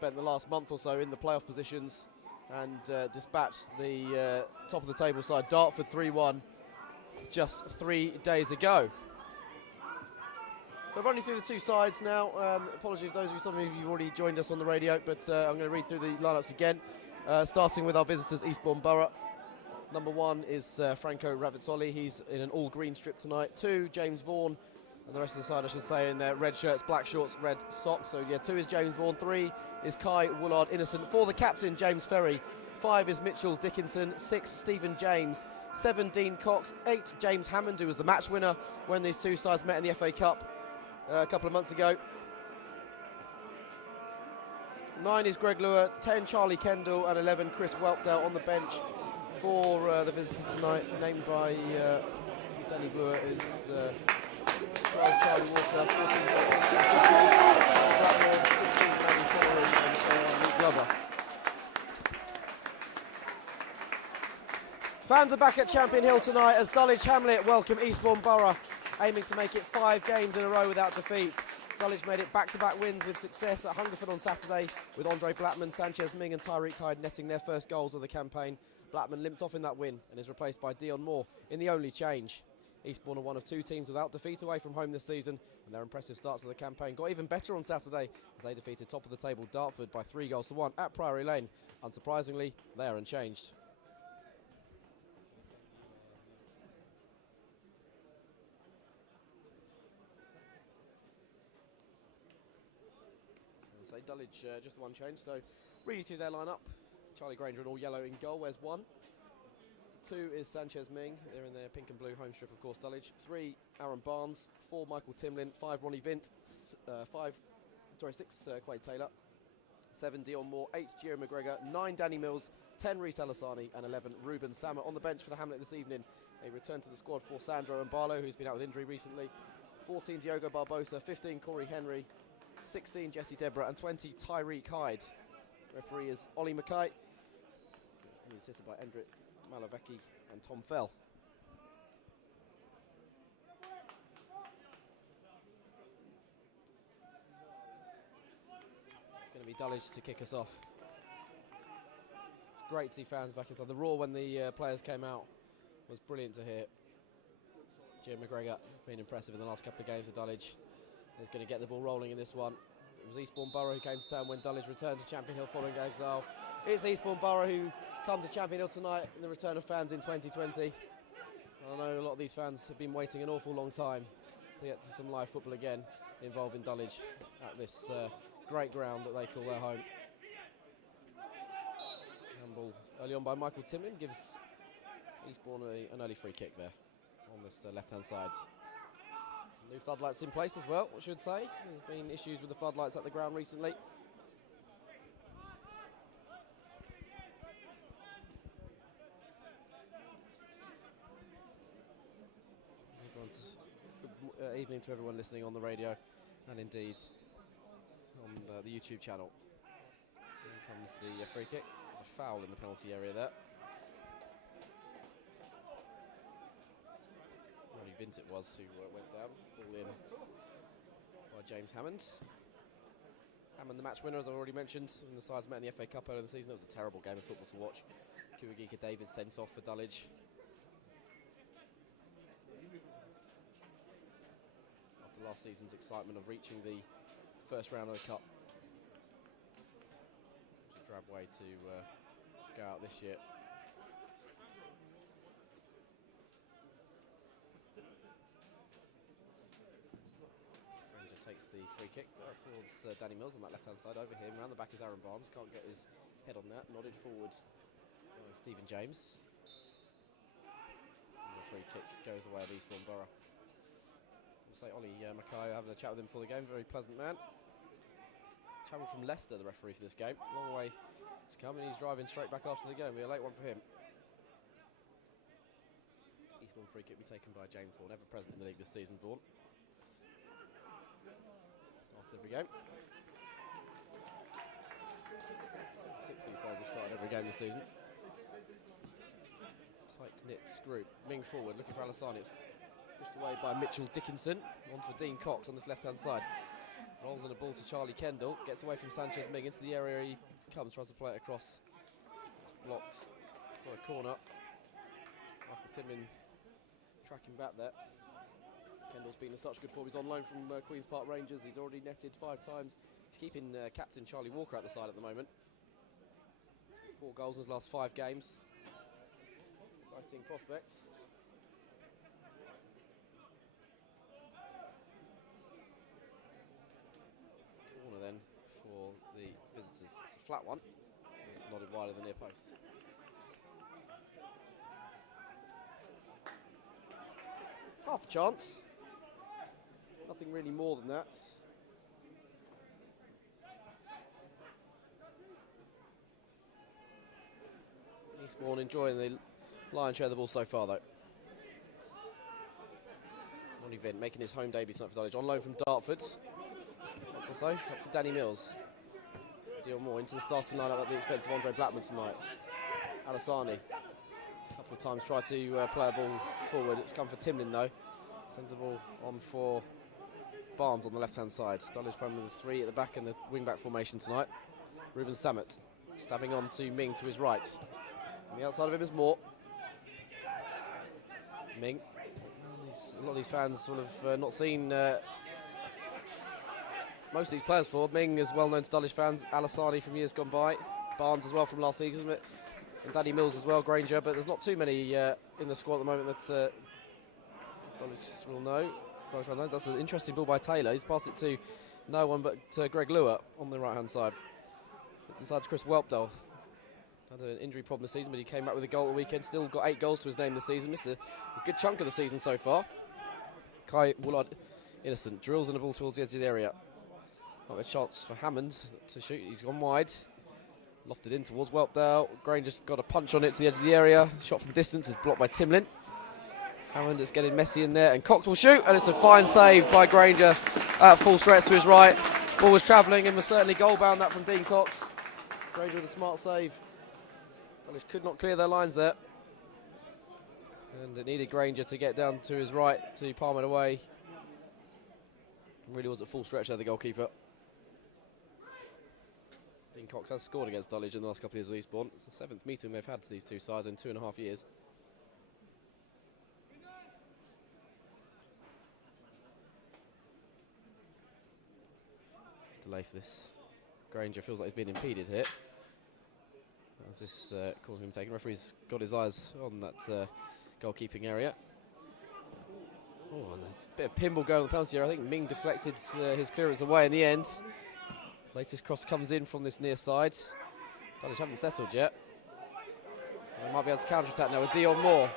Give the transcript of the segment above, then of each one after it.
spent the last month or so in the playoff positions and dispatched the top of the table side, Dartford 3-1, just 3 days ago. So running through the two sides now. Apologies if some of you have already joined us on the radio, but I'm going to read through the lineups again. Starting with our visitors, Eastbourne Borough. Number 1 is Franco Ravitsoli. He's in an all-green strip tonight. 2, James Vaughan. And the rest of the side, I should say, in their red shirts, black shorts, red socks. So, yeah, 2 is James Vaughan. 3 is Kai Woolard-Innocent. 4, the captain, James Ferry. 5 is Mitchell Dickinson. 6, Stephen James. 7, Dean Cox. 8, James Hammond, who was the match winner when these two sides met in the FA Cup a couple of months ago. 9 is Greg Lewis. 10, Charlie Kendall. And 11, Chris Welpdale on the bench for the visitors tonight. Named by Danny Brewer is 12, Charlie Walker. 14, Blackburn. 16, Manny Following, and Luke Glover. Fans are back at Champion Hill tonight as Dulwich Hamlet welcome Eastbourne Borough, aiming to make it 5 games in a row without defeat. Dulwich made it back-to-back wins with success at Hungerford on Saturday, with Andre Blackman, Sanchez Ming and Tyreek Hyde netting their first goals of the campaign. Blackman limped off in that win and is replaced by Dion Moore in the only change. Eastbourne are one of 2 teams without defeat away from home this season, and their impressive start to the campaign got even better on Saturday as they defeated top of the table Dartford by 3-1 at Priory Lane. Unsurprisingly, they are unchanged. Dulwich just the one change, so reading through their lineup. Charlie Granger in all yellow in goal, where's 1. 2 is Sanchez Ming, they're in their pink and blue home strip of course, Dulwich. 3, Aaron Barnes. 4, Michael Timlin. 5, Ronnie Vint. 6, Quade Taylor. 7, Dion Moore. 8, Gio McGregor. 9, Danny Mills. 10, Reece Alasani. And 11, Ruben Sammer. On the bench for the Hamlet this evening, a return to the squad for Sandro Mbalo, who's been out with injury recently. 14, Diogo Barbosa. 15, Corey Henry. 16, Jesse Deborah, and 20, Tyreek Hyde. Referee is Ollie Mackay. He's assisted by Endrick Malavecki and Tom Fell. It's going to be Dulwich to kick us off. It's great to see fans back inside. The roar when the players came out was brilliant to hear. Jim McGregor been impressive in the last couple of games for Dulwich. He's going to get the ball rolling in this one. It was Eastbourne Borough who came to town when Dulwich returned to Champion Hill following exile. It's Eastbourne Borough who come to Champion Hill tonight in the return of fans in 2020. I know a lot of these fans have been waiting an awful long time to get to some live football again involving Dulwich at this great ground that they call their home. Handball early on by Michael Timlin gives Eastbourne an early free kick there on this left-hand side. New floodlights in place as well, I should say. There's been issues with the floodlights at the ground recently. Good evening to everyone listening on the radio and indeed on the YouTube channel. Here comes the free kick. There's a foul in the penalty area there. Ronnie Vint it was who went down. Ball in by James Hammond. Hammond the match winner, as I've already mentioned, when the sides met in the FA Cup earlier in the season. It was a terrible game of football to watch. Kuwagika David sent off for Dulwich. After last season's excitement of reaching the first round of the Cup. It's a drab way to go out this year. Takes the free kick towards Danny Mills on that left-hand side. Over him, around the back is Aaron Barnes. Can't get his head on that. Nodded forward by Stephen James. And the free kick goes away of Eastbourne Borough. I'll say Ollie Mackay, having a chat with him before the game. Very pleasant man. Travelled from Leicester, the referee for this game. Long way to come, and he's driving straight back after the game. Be a late one for him. Eastbourne free kick be taken by James Vaughan, ever present in the league this season. Vaughan. Every game. 6 of these players have started every game this season. Tight-knit group. Ming forward, looking for Alasani. It's pushed away by Mitchell Dickinson. On for Dean Cox on this left-hand side. Rolls in a ball to Charlie Kendall, gets away from Sanchez Ming into the area he comes, tries to play it across. Blocks for a corner. Michael Timlin tracking back there. Kendall's been in such good form. He's on loan from Queen's Park Rangers. He's already netted 5 times. He's keeping captain Charlie Walker at the side at the moment. 4 goals in his last 5 games. Exciting prospect. Corner then for the visitors. It's a flat one. It's nodded wide of the near post. Half a chance. Nothing really more than that. Eastbourne enjoying the lion's share of the ball so far, though. Ronnie Vint making his home debut tonight for Dulwich, on loan from Dartford. Up to Danny Mills. Deal more into the starting lineup at the expense of Andre Blackman tonight. Alassani, a couple of times tried to play a ball forward. It's come for Timlin though. Sends the ball on for Barnes on the left-hand side. Dulwich playing with the 3 at the back and the wing-back formation tonight. Ruben Samet stabbing on to Ming to his right. On the outside of him is Moore. Ming. A lot of these fans sort of not seen most of these players for. Ming is well known to Dulwich fans. Alassani from years gone by. Barnes as well from last season. And Danny Mills as well, Granger. But there's not too many in the squad at the moment that Dulwich will know. That's an interesting ball by Taylor. He's passed it to no one but Greg Lewis on the right-hand side. Inside to Chris Welpdale. Had an injury problem this season, but he came back with a goal at the weekend. Still got 8 goals to his name this season. Missed a good chunk of the season so far. Kai Woolard, innocent, drills in the ball towards the edge of the area. Not a chance for Hammond to shoot. He's gone wide. Lofted in towards Welpdale. Granger's got a punch on it to the edge of the area. Shot from distance is blocked by Timlin. Hammond is getting messy in there, and Cox will shoot, and it's a fine save by Granger at full stretch to his right. Ball was travelling and was certainly goal bound, that from Dean Cox. Granger with a smart save. Dulwich could not clear their lines there. And it needed Granger to get down to his right to palm it away. Really was at full stretch there, the goalkeeper. Dean Cox has scored against Dulwich in the last couple of years with Eastbourne. It's the 7th meeting they've had to these two sides in 2.5 years. Delay for this. Granger feels like he's been impeded here. As this causing him taking. Referee's got his eyes on that goalkeeping area. Oh, and there's a bit of pinball going on the penalty area. I think Ming deflected his clearance away in the end. Latest cross comes in from this near side. Dulwich haven't settled yet. They might be able to counter-attack now with Dion Moore.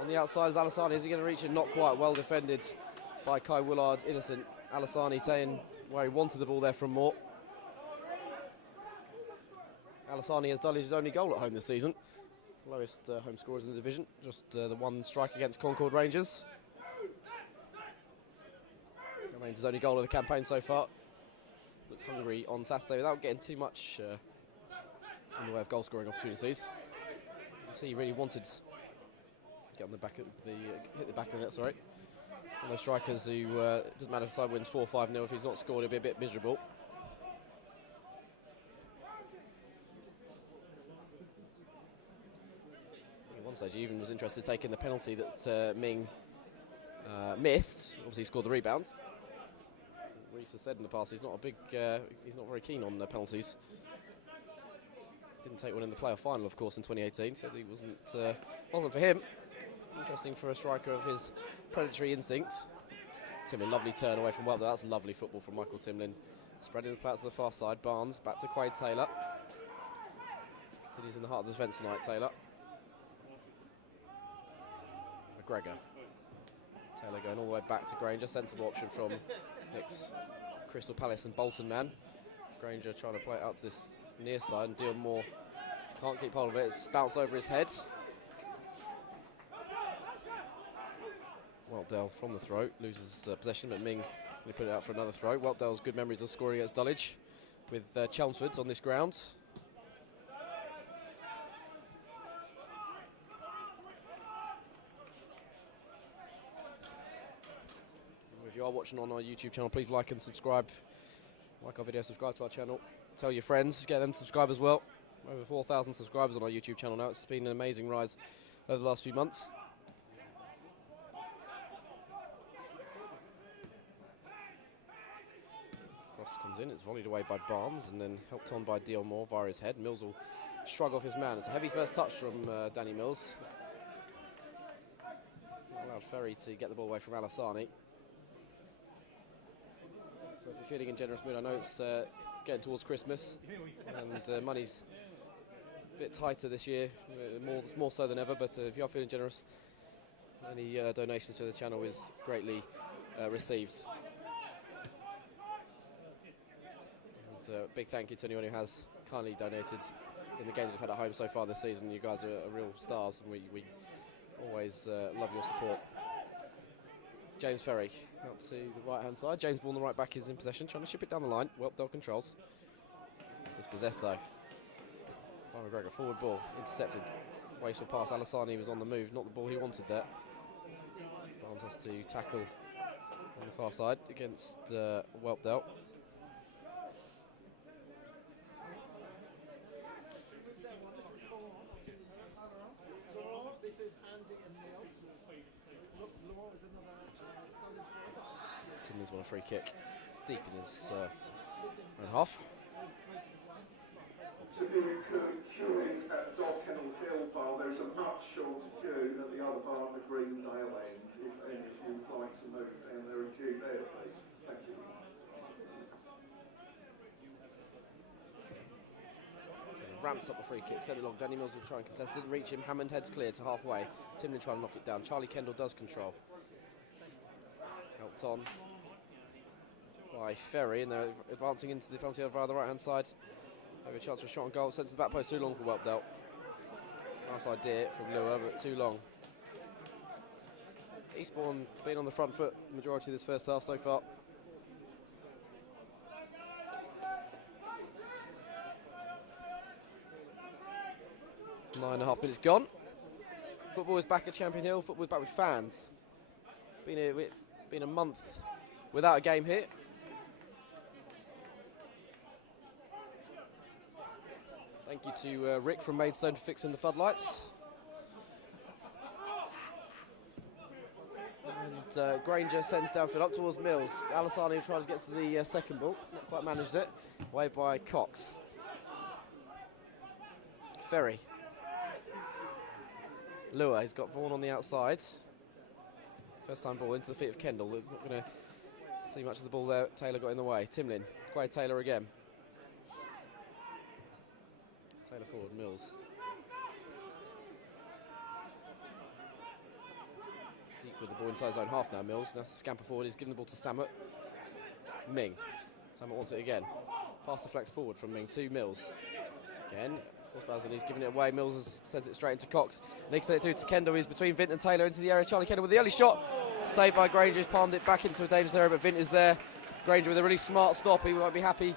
On the outside is Alassani. Is he going to reach it? Not quite. Well defended by Kai Woolard. Innocent. Alassani staying where he wanted the ball there from Moore. Alassani has Dulwich's only goal at home this season. Lowest home scorers in the division. Just the one strike against Concord Rangers. Remains his only goal of the campaign so far. Looks hungry on Saturday without getting too much in the way of goal scoring opportunities. You see, he really wanted to get on the back of hit the back of the net. Sorry, one of those strikers who doesn't matter if the side wins 4-5-0. If he's not scored, he'll be a bit miserable. At one stage, he even was interested in taking the penalty that Ming missed. Obviously, he scored the rebound. Reese has said in the past he's not very keen on penalties. Didn't take one in the playoff final, of course, in 2018. Said he wasn't for him. Interesting for a striker of his predatory instinct. Timlin, lovely turn away from Welpdale. That's lovely football from Michael Timlin. Spreading the play out to the far side. Barnes back to Quaid Taylor. Continues in the heart of the defence tonight, Taylor. McGregor. Taylor going all the way back to Granger. Sensible option from ex-Crystal Palace and Bolton man. Granger trying to play it out to this near side, and Dion Moore can't keep hold of it. It's bounced over his head. Welpdale from the throw, loses possession, but Ming going to put it out for another throw. Welpdale's good memories of scoring against Dulwich with Chelmsford on this ground. If you are watching on our YouTube channel, please like and subscribe Like our video, subscribe to our channel. Tell your friends, get them to subscribe as well. Over 4,000 subscribers on our YouTube channel now. It's been an amazing rise over the last few months. Cross comes in, it's volleyed away by Barnes and then helped on by Dion Moore via his head. Mills will shrug off his man. It's a heavy first touch from Danny Mills. Allowed Ferry to get the ball away from Alassani. So if you're feeling in generous mood, I know it's getting towards Christmas and money's a bit tighter this year, more so than ever, but if you are feeling generous, any donations to the channel is greatly received. And big thank you to anyone who has kindly donated in the games we've had at home so far this season. You guys are real stars and we always love your support. James Ferry out to the right hand side. James Vaughan, the right back, is in possession, trying to ship it down the line. Whelpdale controls. Dispossessed though. By McGregor, forward ball, intercepted. Wasteful pass. Alassani was on the move, not the ball he wanted there. Barnes has to tackle on the far side against Whelpdale. Timlin's won a free kick deep in his own half. Queuing at Dog Kennel Hill Bar, there's a much shorter queue than the other bar at the Greendale end. If any of you would like to move down there and queue there, please. Thank you. So he ramps up the free kick, send it long. Danny Mills will try and contest, didn't reach him. Hammond heads clear to halfway. Timlin trying to knock it down. Charlie Kendall does control. Helped on by Ferry, and they're advancing into the penalty area via the right hand side. Have a chance for a shot on goal, sent to the back post, too long for Whelpdale. Nice idea from Lua, but too long. Eastbourne been on the front foot the majority of this first half so far. Nine and a half minutes gone. Football is back at Champion Hill, football is back with fans. Been a month without a game here. Thank you to Rick from Maidstone for fixing the floodlights. And Granger sends downfield up towards Mills. Alassani tries to get to the second ball, not quite managed it. Away by Cox. Ferry. Lua, he's got Vaughan on the outside. First time ball into the feet of Kendall. It's not going to see much of the ball there. Taylor got in the way. Timlin, Quay Taylor again. Taylor forward, Mills. Deep with the ball inside his own half now, Mills. That's the scamper forward. He's giving the ball to Samet. Ming. Samet wants it again. Pass the flex forward from Ming to Mills. Again. He's giving it away. Mills has sent it straight into Cox. Next it through to Kendall. He's between Vint and Taylor into the area. Charlie Kendall with the early shot. Saved by Granger. He's palmed it back into a dangerous area, but Vint is there. Granger with a really smart stop. He won't be happy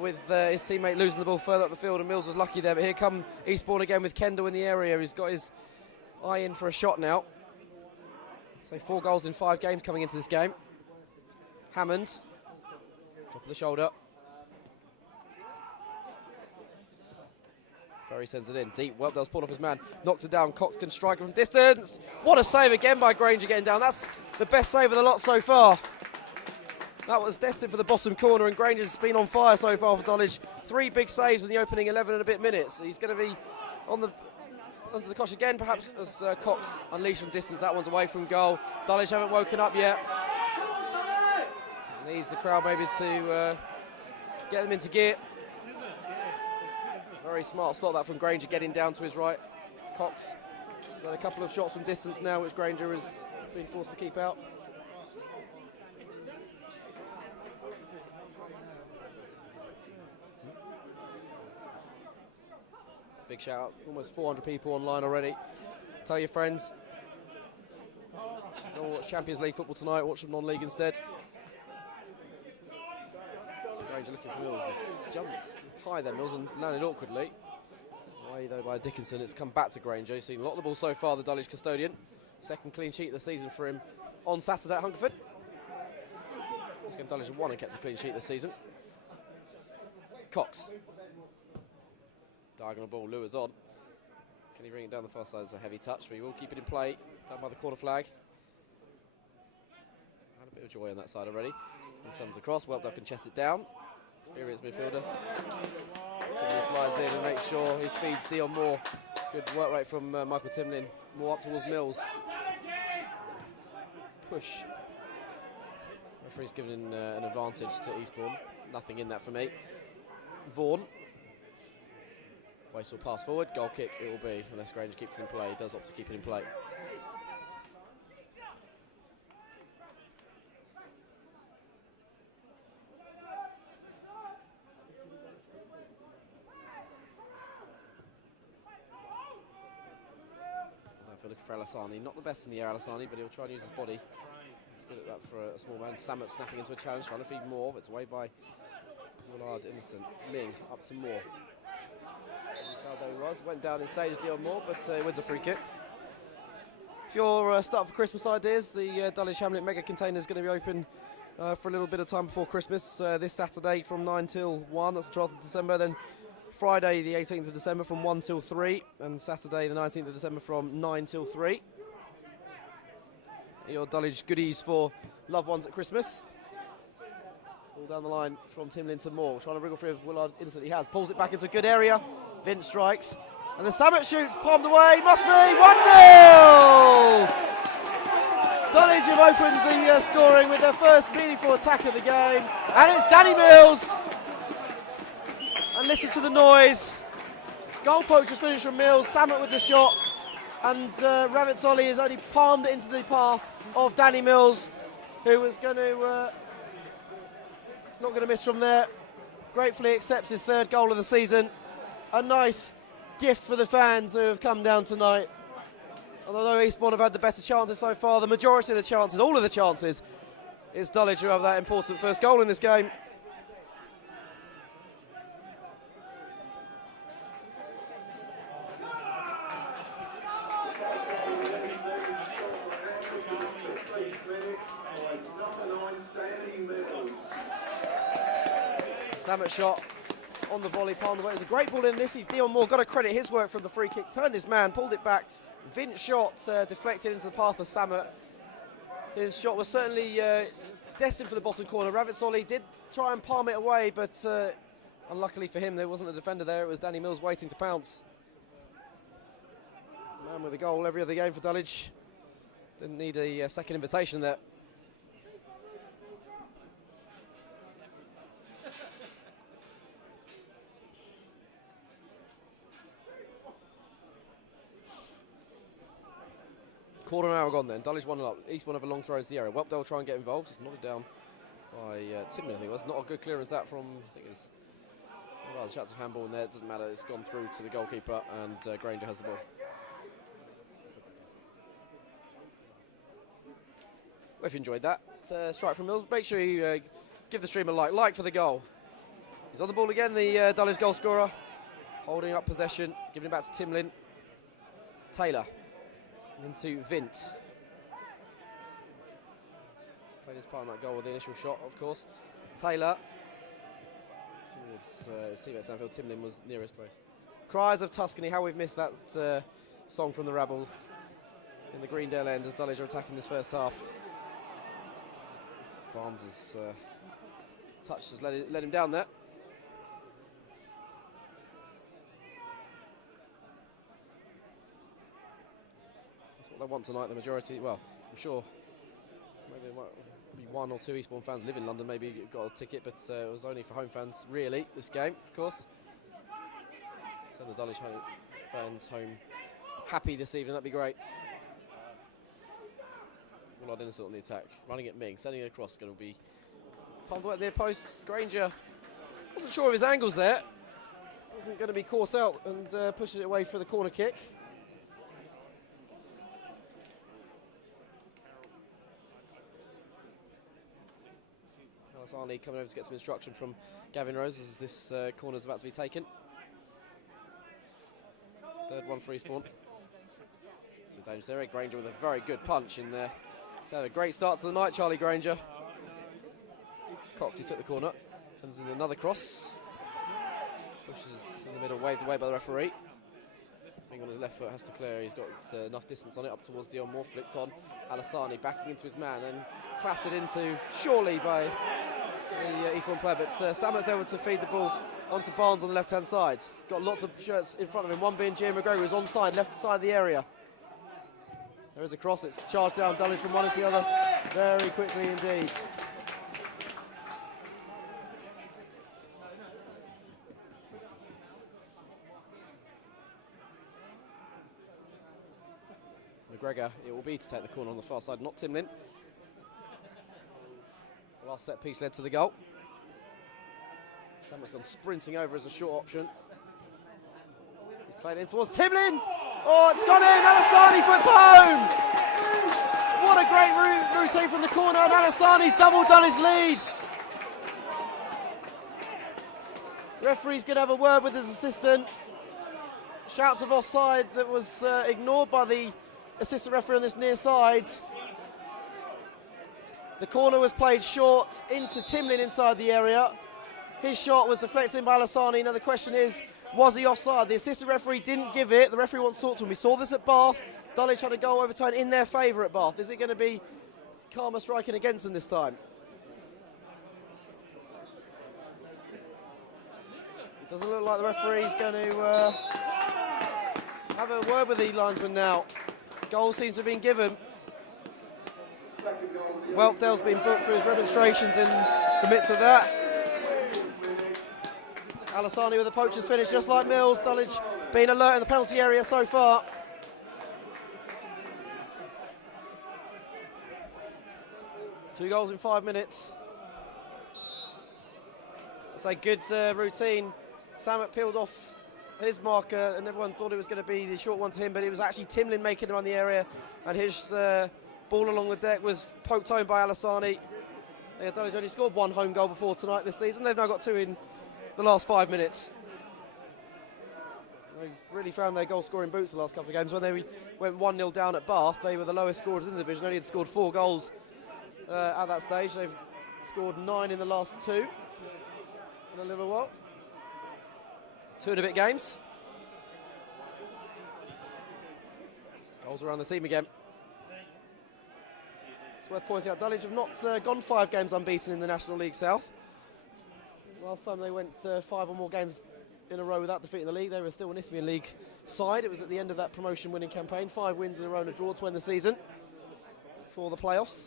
with his teammate losing the ball further up the field, and Mills was lucky there. But here come Eastbourne again with Kendall in the area. He's got his eye in for a shot now. So 4 goals in 5 games coming into this game. Hammond. Drop of the shoulder. Ferry sends it in deep. Whelpdale's pulled off his man. Knocks it down. Cox can strike it from distance. What a save again by Granger getting down. That's the best save of the lot so far. That was destined for the bottom corner, and Granger's been on fire so far for Dulwich. 3 big saves in the opening 11 and a bit minutes. He's going to be under the cosh again, perhaps, as Cox unleashed from distance. That one's away from goal. Dulwich haven't woken up yet. Needs the crowd maybe to get them into gear. Very smart stop that from Granger, getting down to his right. Cox got a couple of shots from distance now, which Granger has been forced to keep out. Big shout out, almost 400 people online already. Tell your friends. Don't watch Champions League football tonight, watch them non-league instead. Granger looking for Mills, he's jumped high there, Mills, and landed awkwardly. Away though by Dickinson, it's come back to Granger. He's seen a lot of the ball so far, the Dulwich custodian. Second clean sheet of the season for him on Saturday at Hungerford. This game Dulwich have won and kept a clean sheet this season. Cox. Diagonal ball, lures on. Can he bring it down the far side? It's a heavy touch, but he will keep it in play. Down by the corner flag. Had a bit of joy on that side already. And comes across, Weltduck can chest it down. Experienced midfielder. Timlin slides in and makes sure he feeds Dion Moore. Good work rate from Michael Timlin. More up towards Mills. Push. Referee's given an advantage to Eastbourne. Nothing in that for me. Vaughan. Wasteful pass forward. Goal kick it will be, unless Granger keeps it in play. He does opt to keep it in play. Looking for Alassani. Not the best in the air, Alassani, but he'll try and use his body. He's good at that for a small man. Samet snapping into a challenge, trying to feed Moore. It's away by Willard Innocent. Ling up to Moore. Went down in stage, Dion Moore, but wins a free kick. If you're start for Christmas ideas, the Dulwich Hamlet mega container is going to be open for a little bit of time before Christmas. This Saturday from 9 till 1, that's the 12th of December. Then Friday the 18th of December from 1 till 3, and Saturday the 19th of December from 9 till 3. Your Dulwich goodies for loved ones at Christmas. All down the line from Timlin to Moore, trying to wriggle free of Willard Innocent. He has, pulls it back into a good area. Vince strikes, and the Samet shoots, palmed away, must be 1-0! Dulwich have opened the scoring with their first meaningful attack of the game, and it's Danny Mills. And listen to the noise. Goal poach was finished from Mills, Samet with the shot, and Ravitsoli has only palmed it into the path of Danny Mills, who was going to not going to miss from there. Gratefully accepts his third goal of the season. A nice gift for the fans who have come down tonight. Although Eastbourne have had the better chances so far, the majority of the chances, all of the chances, it's Dulwich who have that important first goal in this game. Samet shot on the volley, palmed away. It was a great ball in this. Dion Moore got to credit his work from the free kick. Turned his man, pulled it back. Vince shot deflected into the path of Samet. His shot was certainly destined for the bottom corner. Ravitsoli did try and palm it away, but unluckily for him, there wasn't a defender there. It was Danny Mills waiting to pounce. Man with a goal every other game for Dulwich. Didn't need a second invitation there. Quarter of an hour gone then. Dulwich 1-0 up. Eastbourne have a long throw into the area. Welpdale will try and get involved. It's nodded down by Timlin, I think it was. Not a good clearance that from, I think it's, well, the shots of handball in there. It doesn't matter. It's gone through to the goalkeeper, and Granger has the ball. Well, if you enjoyed that, strike from Mills. Make sure you give the stream a like for the goal. He's on the ball again, the Dulwich goal scorer. Holding up possession, giving it back to Timlin. Taylor. Into Vint. Played his part in that goal with the initial shot, of course. Taylor towards his teammate Stanfield. Timlin was nearest place. Cries of Tuscany, how we've missed that song from the rabble in the Greendale end as Dulwich are attacking this first half. Barnes' touch has let him down there. They want tonight, the majority, well, I'm sure maybe there might be one or two Eastbourne fans live in London, maybe got a ticket, but it was only for home fans, really, this game, of course. Send the Dulwich fans home happy this evening, that'd be great. Willard Innocent on the attack, running at Ming, sending it across, going to be pumped away at near post. Granger wasn't sure of his angles there, wasn't going to be caught out and pushing it away for the corner kick. Arnie coming over to get some instruction from Gavin Rose as this corner is about to be taken. Third one for Eastbourne. So dangerous there. Granger with a very good punch in there. He's had a great start to the night, Charlie Granger. Cox, he took the corner. Sends in another cross. Pushes in the middle, waved away by the referee. Being on his left foot has to clear. He's got enough distance on it up towards Dion Moore. Flicked on. Alassani backing into his man and clattered into surely by the Eastbourne player. But Sammett's able to feed the ball onto Barnes on the left-hand side. He's got lots of shirts in front of him. One being Gio McGregor, who's onside, left side of the area. There is a cross. It's charged down Dulwich from one into the other very quickly indeed. McGregor, it will be to take the corner on the far side, not Timlin. The last set piece led to the goal. Sammett's gone sprinting over as a short option. He's played in towards Timlin. Oh, it's gone in. Alassani puts home. What a great routine from the corner, and Alassani's doubled down his lead. Referee's going to have a word with his assistant. Shouts of offside that was ignored by the assistant referee on this near side. The corner was played short into Timlin inside the area. His shot was deflected by Alassani. Now the question is, was he offside? The assistant referee didn't give it. The referee wants to talk to him. We saw this at Bath. Dulwich had a goal overturned in their favour at Bath. Is it going to be karma striking against them this time? It doesn't look like the referee's going to have a word with the linesman now. Goal seems to have been given. Whelpdale's been booked for his remonstrations in the midst of that. Alassani with a poacher's finish, just like Mills. Dulwich being alert in the penalty area so far. Two goals in 5 minutes. It's a good routine. Sammet peeled off his marker and everyone thought it was going to be the short one to him, but it was actually Timlin making it around the area, and his ball along the deck was poked home by Alassani. Dulwich only scored one home goal before tonight this season. They've now got two in the last 5 minutes. They've really found their goal scoring boots the last couple of games. When they went 1-0 down at Bath, they were the lowest scorers in the division, only had scored 4 goals at that stage. They've scored 9 in the last 2 in a little while. 2 and a bit games. Goals around the team again. It's worth pointing out Dulwich have not gone 5 games unbeaten in the National League South. Last time they went 5 or more games in a row without defeating the league, they were still an Isthmian League side. It was at the end of that promotion winning campaign. 5 wins in a row and a draw to end the season for the playoffs.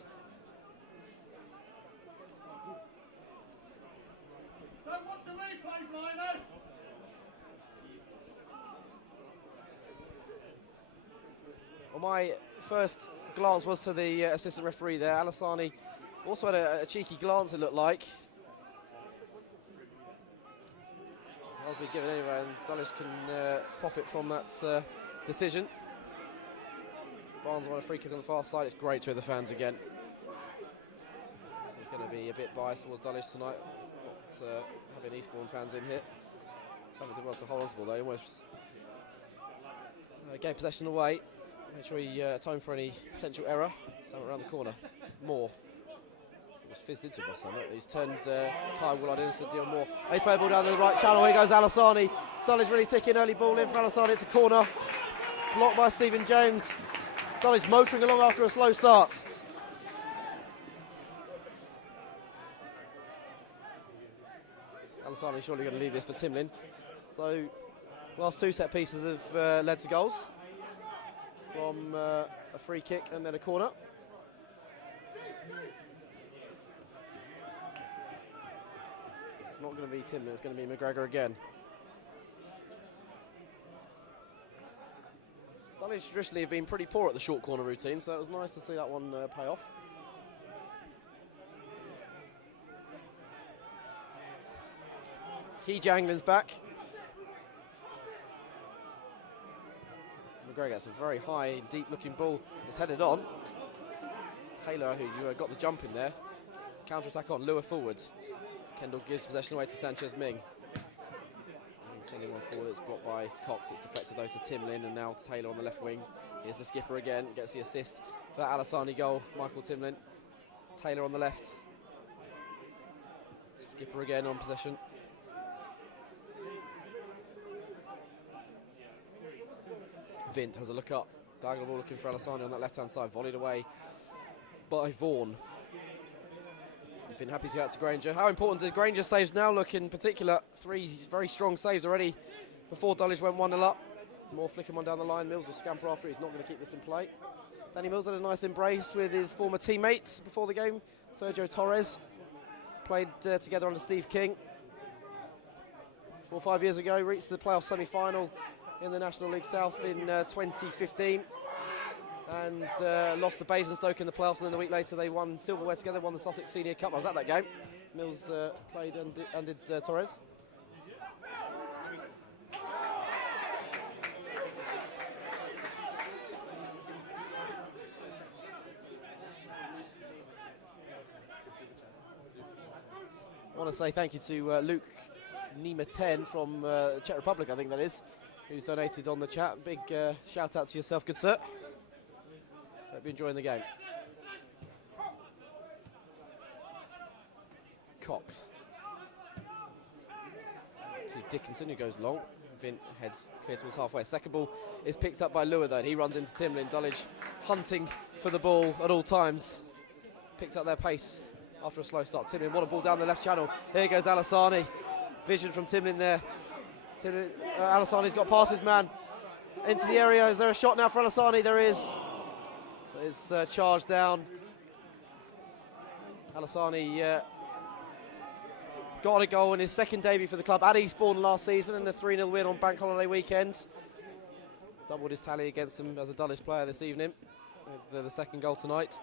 Well, my first glance was to the assistant referee there. Alassani also had a cheeky glance, it looked like. Has been given anyway, and Dulwich can profit from that decision. Barnes won a free kick on the far side. It's great to hear the fans again. So it's going to be a bit biased towards Dulwich tonight, not having Eastbourne fans in here. Something did well to hold on to the ball though. He almost gave possession away. Make sure he atone for any potential error. Sammet around the corner. Moore. He was fizzed into by Sammet. He's turned Kyle Woolard innocent, Dion Moore. He's played the ball down the right channel. Here goes Alassani. Dulwich really ticking. Early ball in for Alassani. It's a corner. Blocked by Stephen James. Dulwich motoring along after a slow start. Alassani surely going to leave this for Timlin. So, last 2 set pieces have led to goals. From a free kick and then a corner. It's not going to be Timlin, it's going to be McGregor again. Dulwich traditionally have been pretty poor at the short corner routine, so it was nice to see that one pay off. Key Janglin's back. McGregor gets a very high, deep-looking ball. It's headed on. Taylor, who got the jump in there. Counter-attack on, lure forwards. Kendall gives possession away to Sanchez Ming. Sending one forward, it's blocked by Cox. It's deflected though to Timlin, and now Taylor on the left wing. Here's the skipper again, gets the assist for that Alassani goal. Michael Timlin. Taylor on the left. Skipper again on possession. Vint has a look up. Diagonal ball looking for Alessani on that left-hand side. Volleyed away by Vaughan. Vint happy to go out to Granger. How important is Granger's saves now look in particular? 3 very strong saves already before Dulwich went 1-0 up. More flicking one down the line. Mills will scamper after. He's not going to keep this in play. Danny Mills had a nice embrace with his former teammates before the game. Sergio Torres played together under Steve King 4 or 5 years ago. Reached the playoff semi-final in the National League South in 2015 and lost to Basingstoke in the playoffs, and then the week later they won silverware together, won the Sussex Senior Cup. I was at that game. Mills played and did Torres. I want to say thank you to Luke Nima 10 from Czech Republic, I think that is, who's donated on the chat. Big shout out to yourself, good sir. Hope you're enjoying the game. Cox to Dickinson, who goes long. Vint heads clear towards halfway. Second ball is picked up by Lua though, and he runs into Timlin. Dulwich hunting for the ball at all times. Picked up their pace after a slow start. Timlin, what a ball down the left channel. Here goes Alessani. Vision from Timlin there. Timlin, Alessani's got past his man into the area. Is there a shot now for Alessani? There is. It's charged down. Alessani got a goal in his second debut for the club at Eastbourne last season in the 3-0 win on Bank Holiday weekend. Doubled his tally against him as a Dulwich player this evening. The second goal tonight.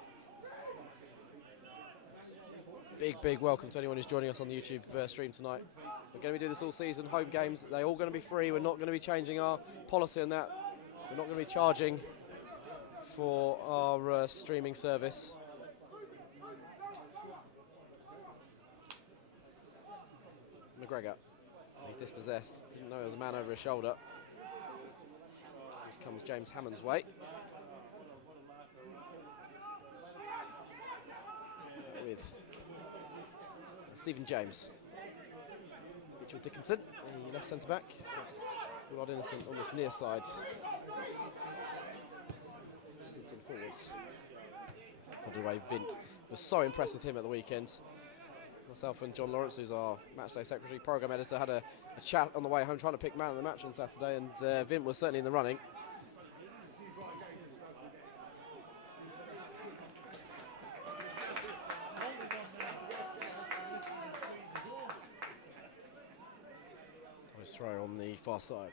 Big welcome to anyone who's joining us on the YouTube stream tonight. We're going to be doing this all season, home games, they're all going to be free. We're not going to be changing our policy on that. We're not going to be charging for our streaming service. McGregor, he's dispossessed, didn't know there was a man over his shoulder. Here comes James Hammond's way. With Stephen James. Mitchell Dickinson, the left centre back. Rod Innocent on this near side. Dickinson forwards. Put away Vint. Was so impressed with him at the weekend. Myself and John Lawrence, who's our matchday secretary, programme editor, had a chat on the way home trying to pick man of the match on Saturday, and Vint was certainly in the running. Nice throw on the far side.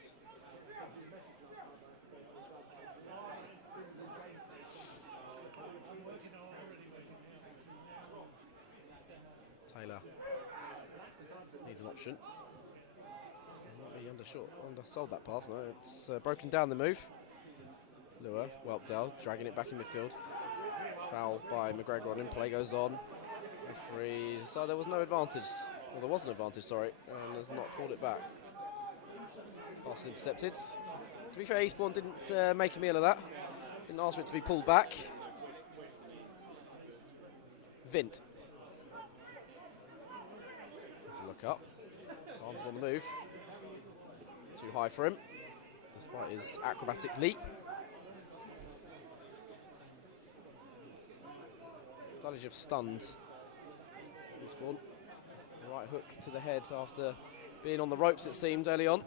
Taylor needs an option. Might be undersold that pass. No, it's broken down the move. Lua, Whelpdale dragking it back in midfield. Foul by McGregor on him. Play goes on. Referee. So there was no advantage. Well, there was an advantage, sorry, and has not pulled it back. Pass intercepted. To be fair, Eastbourne didn't make a meal of that. Didn't ask for it to be pulled back. Vint. Look up. Barnes on the move. Too high for him, despite his acrobatic leap. Dulwich have stunned Eastbourne. Right hook to the head after being on the ropes, it seemed, early on.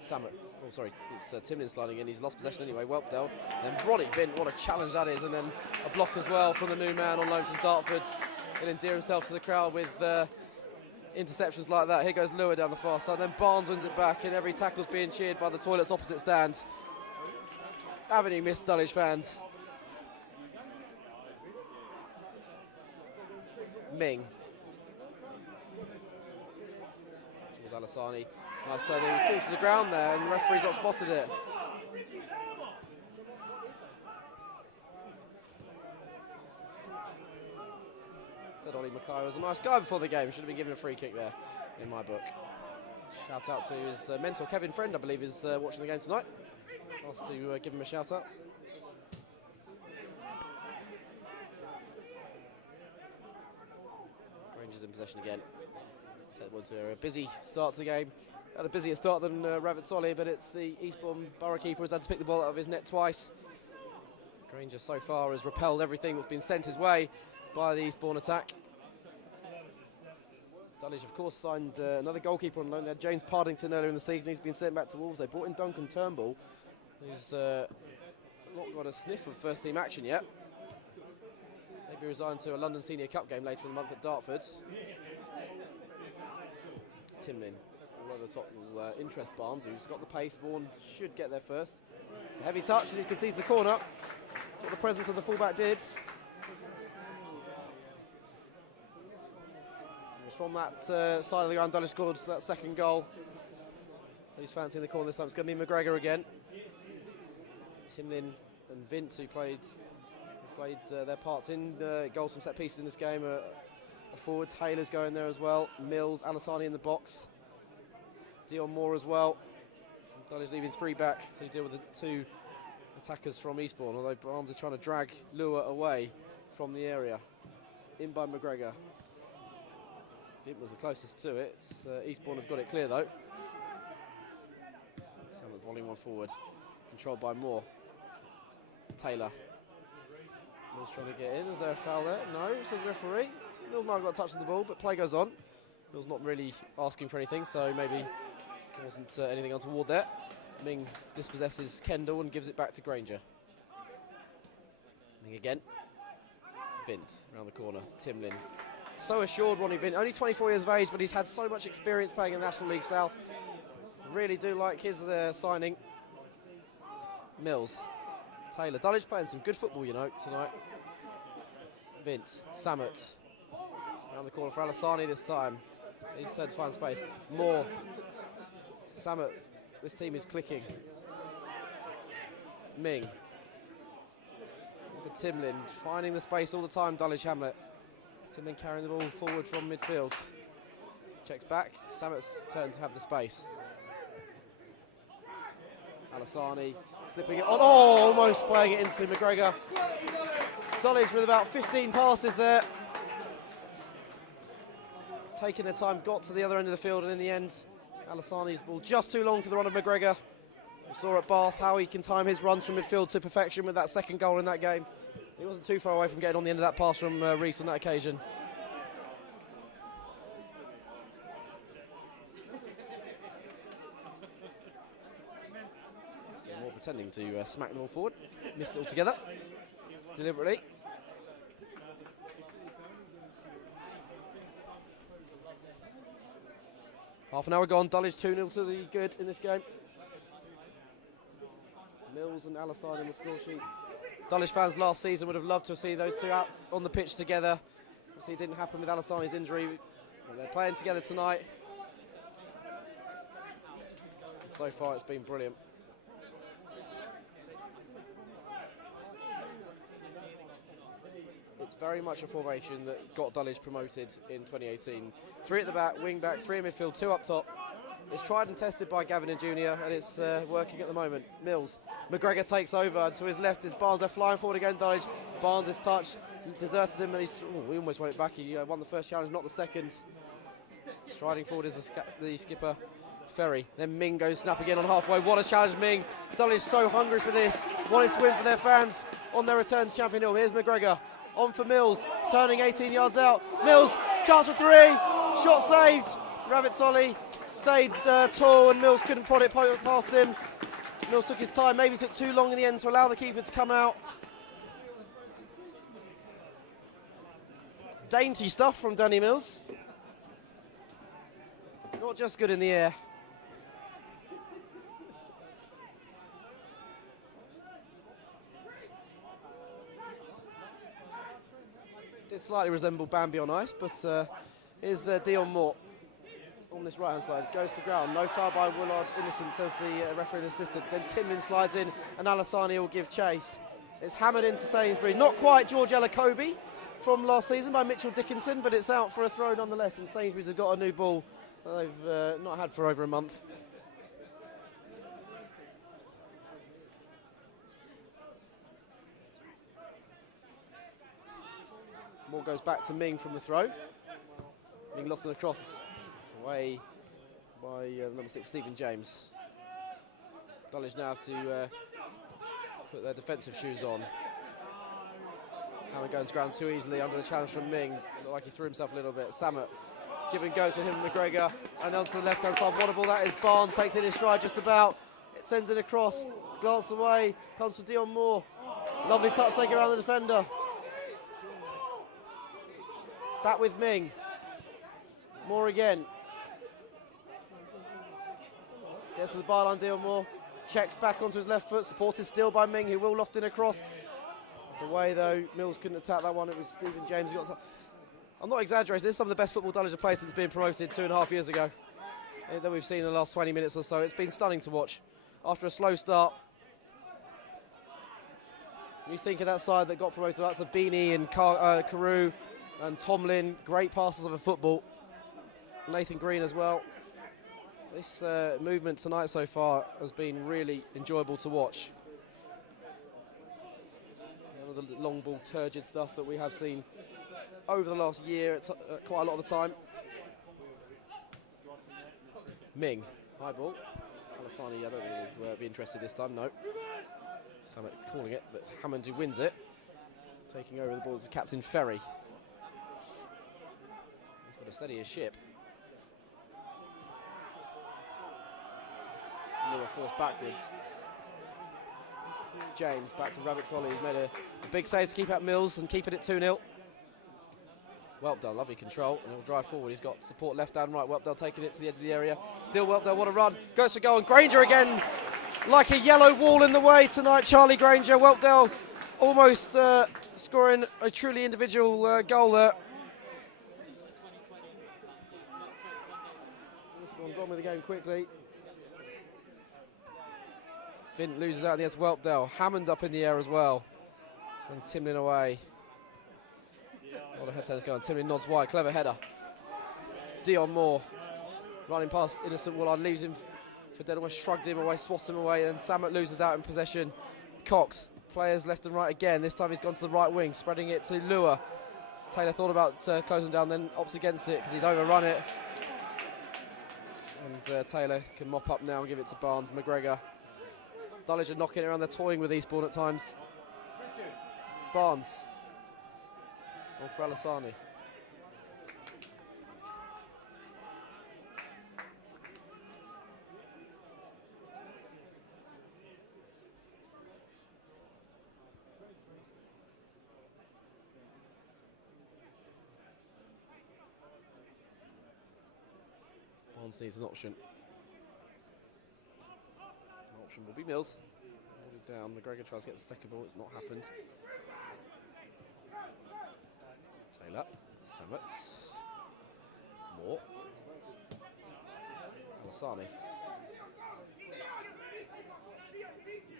Samet. Oh, sorry, it's Timlin sliding in. He's lost possession anyway. Whelpdale. Then Ronnie Vint. What a challenge that is. And then a block as well from the new man on loan from Dartford. He'll endear himself to the crowd with interceptions like that. Here goes Lua down the far side. Then Barnes wins it back, and every tackle's being cheered by the toilets opposite stand. Haven't you missed Dulwich fans? Ming. Towards Alessani. Nice turn in, pulled to the ground there, and the referee's not spotted it. Said Ollie Mackay was a nice guy before the game, should have been given a free kick there, in my book. Shout out to his mentor, Kevin Friend, I believe, is watching the game tonight. Asked to give him a shout out. Rangers in possession again. Take one to a busy start to the game. Had a busier start than Ravazzoli, but it's the Eastbourne Borough keeper who's had to pick the ball out of his net twice. Granger so far has repelled everything that's been sent his way by the Eastbourne attack. Dulwich, of course, signed another goalkeeper on loan. They had James Pardington earlier in the season. He's been sent back to Wolves. They brought in Duncan Turnbull, who's not got a sniff of first-team action yet. Maybe resigned to a London Senior Cup game later in the month at Dartford. Timlin, all over the top will interest Barnes, who's got the pace. Vaughan should get there first. It's a heavy touch, and he concedes the corner. That's what the presence of the fullback did. From that side of the ground, Dulwich scored that second goal. Who's fancying the corner this time? It's going to be McGregor again. Timlin and Vint, who played their parts in goals from set pieces in this game. A forward, Taylor's going there as well. Mills, Alassani in the box. Dion Moore as well. Dulwich leaving 3 back to deal with the 2 attackers from Eastbourne, although Barnes is trying to drag Lure away from the area. In by McGregor. It was the closest to it. Eastbourne have got it clear though. Hamlet volleying one forward, controlled by Moore. Taylor. Mills trying to get in. Is there a foul there? No, says the referee. Mills might have got a touch on the ball, but play goes on. Mills not really asking for anything, so maybe there wasn't anything untoward there. Ming dispossesses Kendall and gives it back to Granger. Ming again. Vint around the corner. Timlin. So assured, Ronnie Vint, only 24 years of age, but he's had so much experience playing in the National League South. Really do like his signing. Mills, Taylor, Dulwich playing some good football, you know, tonight. Vint, Samet, around the corner for Alassani this time. He's turned to find space. Moore, Samet, this team is clicking. Ming, for Timlin, finding the space all the time, Dulwich Hamlet. Timlin carrying the ball forward from midfield. Checks back, Samet's turn to have the space. Alassani slipping it on, almost playing it into McGregor. Dulwich with about 15 passes there. Taking their time, got to the other end of the field, and in the end, Alassani's ball just too long for the run of McGregor. We saw at Bath how he can time his runs from midfield to perfection with that second goal in that game. He wasn't too far away from getting on the end of that pass from Reese on that occasion. Moore pretending to smack the ball forward. Missed it altogether. Deliberately. Half an hour gone. Dulwich 2-0 to the good in this game. Mills and Alassani on the score sheet. Dulwich fans last season would have loved to see those two out on the pitch together. Obviously it didn't happen with Alassani's injury, but they're playing together tonight. And so far it's been brilliant. It's very much a formation that got Dulwich promoted in 2018. 3 at the back, wing backs, 3 in midfield, 2 up top. It's tried and tested by Gavin and Junior, and it's working at the moment. Mills, McGregor takes over, and to his left is Barnes. They're flying forward again, Dulwich. Barnes' touch deserted him, and he almost won it back. He won the first challenge, not the second. Striding forward is the skipper, Ferry. Then Ming goes snap again on halfway. What a challenge, Ming. Dulwich so hungry for this, wanting to win for their fans on their return to Champion Hill. Here's McGregor, on for Mills, turning 18 yards out. Mills, chance for 3, shot saved. Ravazzoli stayed tall, and Mills couldn't prod it past him. Mills took his time, maybe took too long in the end to allow the keeper to come out. Dainty stuff from Danny Mills. Not just good in the air. Did slightly resemble Bambi on ice, but here's Dion Moore on this right hand side, goes to ground, no foul by Willard, innocent, says the referee and assistant. Then Timlin slides in and Alassani will give chase. It's hammered into Sainsbury, not quite George Ellakobe from last season by Mitchell Dickinson, but it's out for a throw nonetheless, and Sainsbury's have got a new ball that they've not had for over a month. Moore goes back to Ming from the throw. Ming lost on the cross. It's away by number 6, Stephen James. Dulwich now have to put their defensive shoes on. Hammond going to ground too easily under the challenge from Ming. Looked like he threw himself a little bit. Samet, give and go to him, McGregor, and onto the left-hand side. What a ball that is. Barnes takes it in stride just about. It sends it across. It's glanced away. Comes to Dion Moore. Lovely touch taken around the defender. Back with Ming. Moore again. Gets to the byline, Dion Moore. Checks back onto his left foot. Supported still by Ming, who will loft in across. It's away though. Mills couldn't attack that one. It was Stephen James who got the I'm not exaggerating. This is some of the best football Dulwich have played since being promoted 2.5 years ago that we've seen in the last 20 minutes or so. It's been stunning to watch. After a slow start, you think of that side that got promoted, that's of Beanie and Carew and Tomlin, great passes of a football. Nathan Green as well. This movement tonight so far has been really enjoyable to watch. None of the long ball turgid stuff that we have seen over the last year quite a lot of the time. Ming, high ball. Alasani, I don't think he'll be interested this time, no. Samet calling it, but Hammond who wins it. Taking over the ball is Captain Ferry. He's got to steady his ship. Miller forced backwards. James back to Ravitsoli. He's made a big save to keep out Mills and keep it at 2-0. Whelpdale, lovely control, and he'll drive forward. He's got support left and right. Whelpdale taking it to the edge of the area. Still Whelpdale, what a run. Goes for goal, and Granger again, like a yellow wall in the way tonight. Charlie Granger, Whelpdale almost scoring a truly individual goal there. Gone with the game quickly. Finn loses out against Whelpdale. Hammond up in the air as well. And Timlin away. A lot of head tennis going. Timlin nods wide. Clever header. Dion Moore running past Innocent Woolard. Leaves him for dead. Almost shrugged him away, swats him away. And Samet loses out in possession. Cox. Players left and right again. This time he's gone to the right wing. Spreading it to Lua. Taylor thought about closing down, then opts against it because he's overrun it. And Taylor can mop up now and give it to Barnes. McGregor. Dulwich are knocking it around. They're toying with Eastbourne at times. Barnes. Or for Alasani. Barnes needs an option. An option will be Mills. Hold it down. McGregor tries to get the second ball. It's not happened. Taylor, Samet, Moore, Alasani.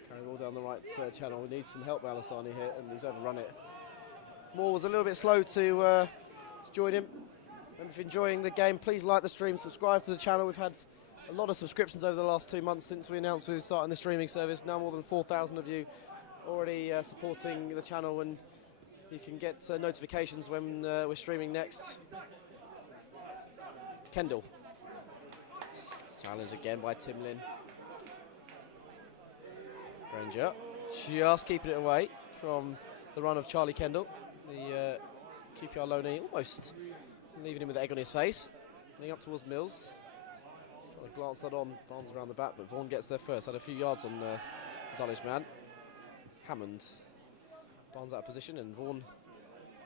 Carrying the ball down the right channel. We need some help, Alasani here, and he's overrun it. Moore was a little bit slow to join him. And if you're enjoying the game, please like the stream, subscribe to the channel. We've had a lot of subscriptions over the last 2 months since we announced we were starting the streaming service. Now more than 4,000 of you already supporting the channel, and you can get notifications when we're streaming next. Kendall. Challenged again by Timlin. Granger just keeping it away from the run of Charlie Kendall. The QPR loanee almost leaving him with the egg on his face. Heading up towards Mills. Trying to glance that on. Barnes around the back, but Vaughan gets there first. Had a few yards on the Dulwich man. Hammond. Barnes out of position, and Vaughan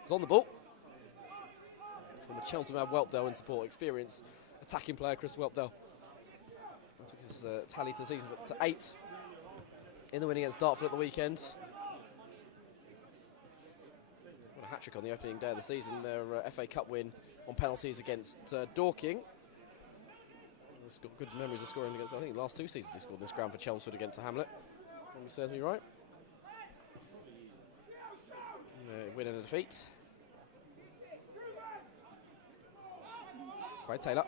is on the ball. From a Cheltenham Whelpdale in support. Experienced attacking player Chris Whelpdale. Took his tally to the season to 8 in the win against Dartford at the weekend. What a hat-trick on the opening day of the season. Their FA Cup win on penalties against Dorking. He's got good memories of scoring against, I think, the last 2 seasons he scored this ground for Chelmsford against the Hamlet. If he serves me right. Win and a defeat. Craig Taylor.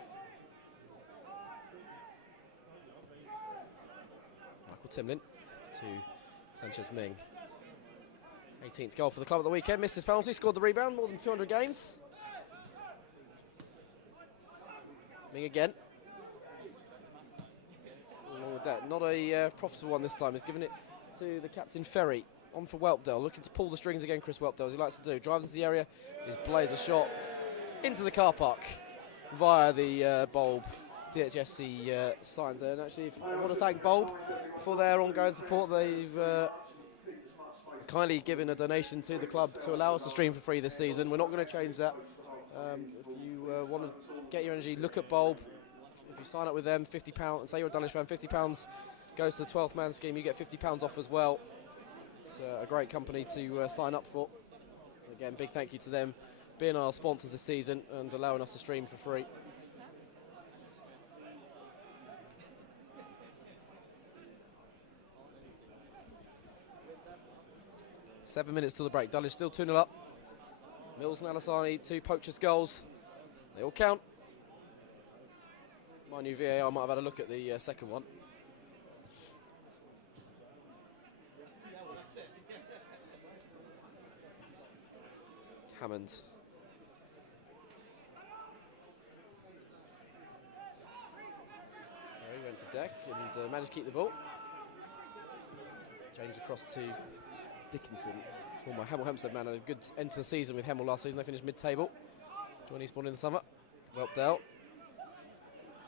Michael Timlin to Sanchez Ming. 18th goal for the club at the weekend. Missed his penalty, scored the rebound, more than 200 games. Ming again. at that. Not a profitable one this time. He's given it to the captain Ferry. On for Whelpdale, looking to pull the strings again, Chris Whelpdale, as he likes to do. Drives into the area, his blazer shot into the car park via the Bulb DHFC signs there. And actually, I want to thank Bulb for their ongoing support. They've kindly given a donation to the club to allow us to stream for free this season. We're not going to change that. If you want to get your energy, look at Bulb. If you sign up with them, £50, and say you're a Dulwich fan, £50 goes to the 12th man scheme. You get £50 off as well. It's a great company to sign up for. Again, big thank you to them being our sponsors this season and allowing us to stream for free. Seven minutes till the break. Dulwich still 2-0 up. Mills and Alassani, 2 poachers' goals. They all count. My new VAR might have had a look at the second one. Hammond. He went to deck and managed to keep the ball. James across to Dickinson. Former Hemel Hempstead man, had a good end to the season with Hemel last season. They finished mid-table. Joined Eastbourne in the summer. Whelpdale.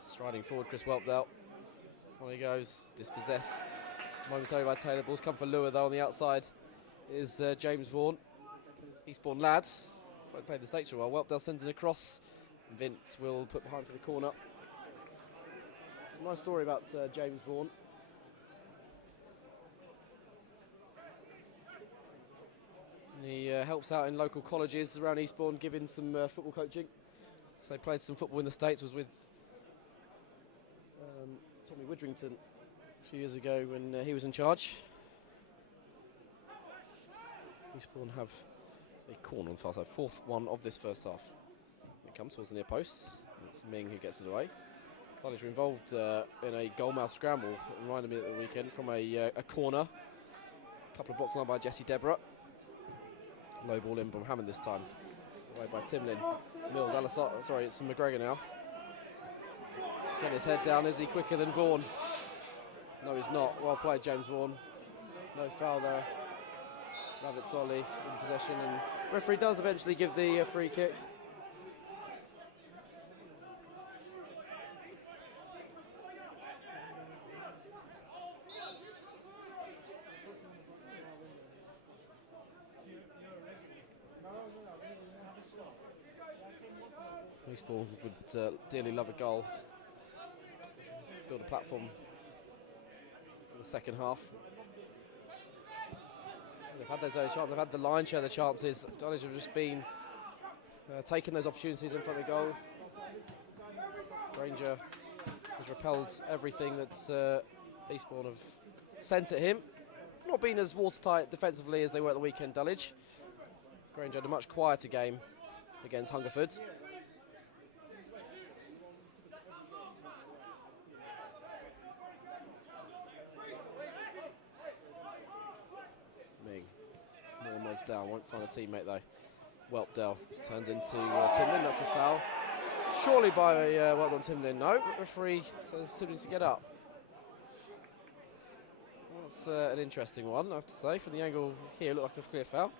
Striding forward, Chris Whelpdale. On he goes, dispossessed momentarily by Taylor. Ball's come for Lure though on the outside is James Vaughan. Eastbourne lad, tried to play the stakes for a while. Whelpdale sends it across. Vince will put behind for the corner. There's a nice story about James Vaughan. He helps out in local colleges around Eastbourne, giving some football coaching. So he played some football in the States, was with Tommy Widrington a few years ago when he was in charge. Eastbourne have a corner on the far side, 4th one of this first half. It comes towards the near post. It's Ming who gets it away. Dulwich were involved in a goalmouth scramble, that reminded me at the weekend, from a corner. A couple of blocks on by Jesse Deborah. Low ball in from Hammond this time. Away by Timlin. Mills, sorry, it's from McGregor now. Getting his head down. Is he quicker than Vaughan? No, he's not. Well played, James Vaughan. No foul there. Ravitzoli in possession, and referee does eventually give the free kick. Eastbourne would dearly love a goal. Build a platform for the second half. They've had those early chances, they've had the lion's share of the chances. Dulwich have just been taking those opportunities in front of goal. Granger has repelled everything that Eastbourne have sent at him. Not been as watertight defensively as they were at the weekend, Dulwich. Granger had a much quieter game against Hungerford. Down, won't find a teammate though. Whelpdale turns into Timlin, that's a foul. Surely by well done Timlin, no. Referee says Timlin to get up. That's an interesting one, I have to say. From the angle here, it looked like a clear foul.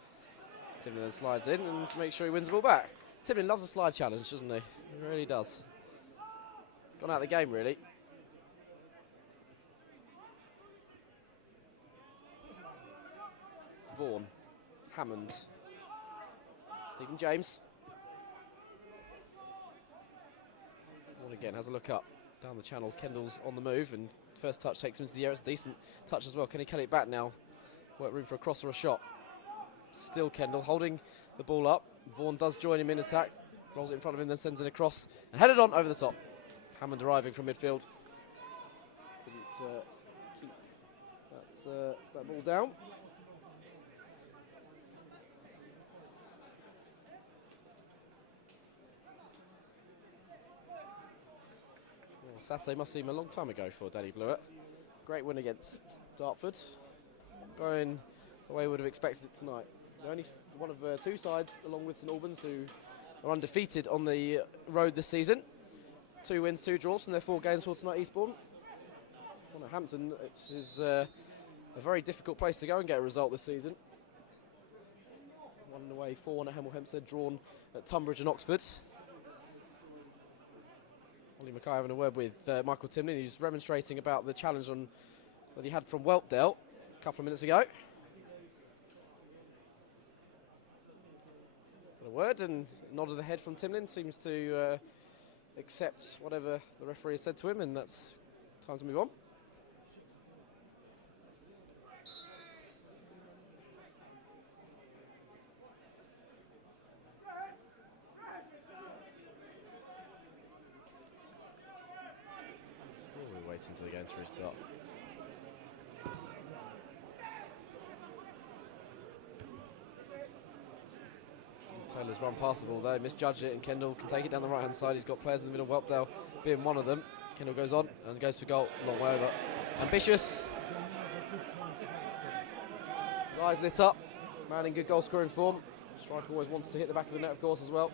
Timlin then slides in and to make sure he wins the ball back. Timlin loves a slide challenge, doesn't he? He really does. Gone out of the game, really. Vaughan. Hammond. Stephen James. Vaughan again has a look up. Down the channel, Kendall's on the move, and first touch takes him into the air. It's a decent touch as well. Can he cut it back now? Work room for a cross or a shot. Still Kendall holding the ball up. Vaughan does join him in attack. Rolls it in front of him, then sends it across. And headed on over the top. Hammond arriving from midfield. Couldn't keep that ball down. Saturday must seem a long time ago for Danny Blewett. Great win against Dartford. Going the way we would have expected it tonight. They're only one of 2 sides, along with St Albans, who are undefeated on the road this season. 2 wins, 2 draws from their 4 games for tonight, Eastbourne. Well, at Hampton, it is a very difficult place to go and get a result this season. 1 away, 4-1 at Hemel Hempstead, drawn at Tunbridge and Oxford. Ollie Mackay having a word with Michael Timlin, who's remonstrating about the challenge that he had from Whelpdale a couple of minutes ago. Got a word and a nod of the head from Timlin, seems to accept whatever the referee has said to him, and that's time to move on. Still we're waiting for the game to restart. Taylor's run past the ball there, misjudged it, and Kendall can take it down the right hand side. He's got players in the middle, Whelpdale being one of them. Kendall goes on and goes for goal, long way over. Ambitious. His eyes lit up. Man in good goal scoring form. Striker always wants to hit the back of the net, of course, as well.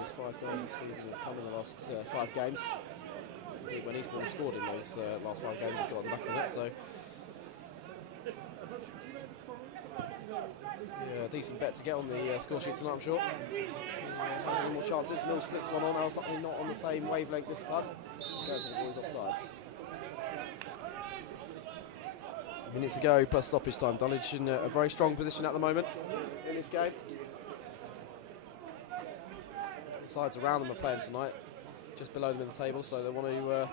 His 5 goals this season have come in the last 5 games. Indeed, when Eastbourne scored in those last 5 games, he's got on the back of it. So, yeah, a decent bet to get on the score sheet tonight, I'm sure. If there's any more chances, Mills flicks one on. I was certainly not on the same wavelength this time. Goes to the boys offside. A minute to go, plus stoppage time. Dulwich in a very strong position at the moment in this game. The sides around them are playing tonight, just below them in the table, so they want to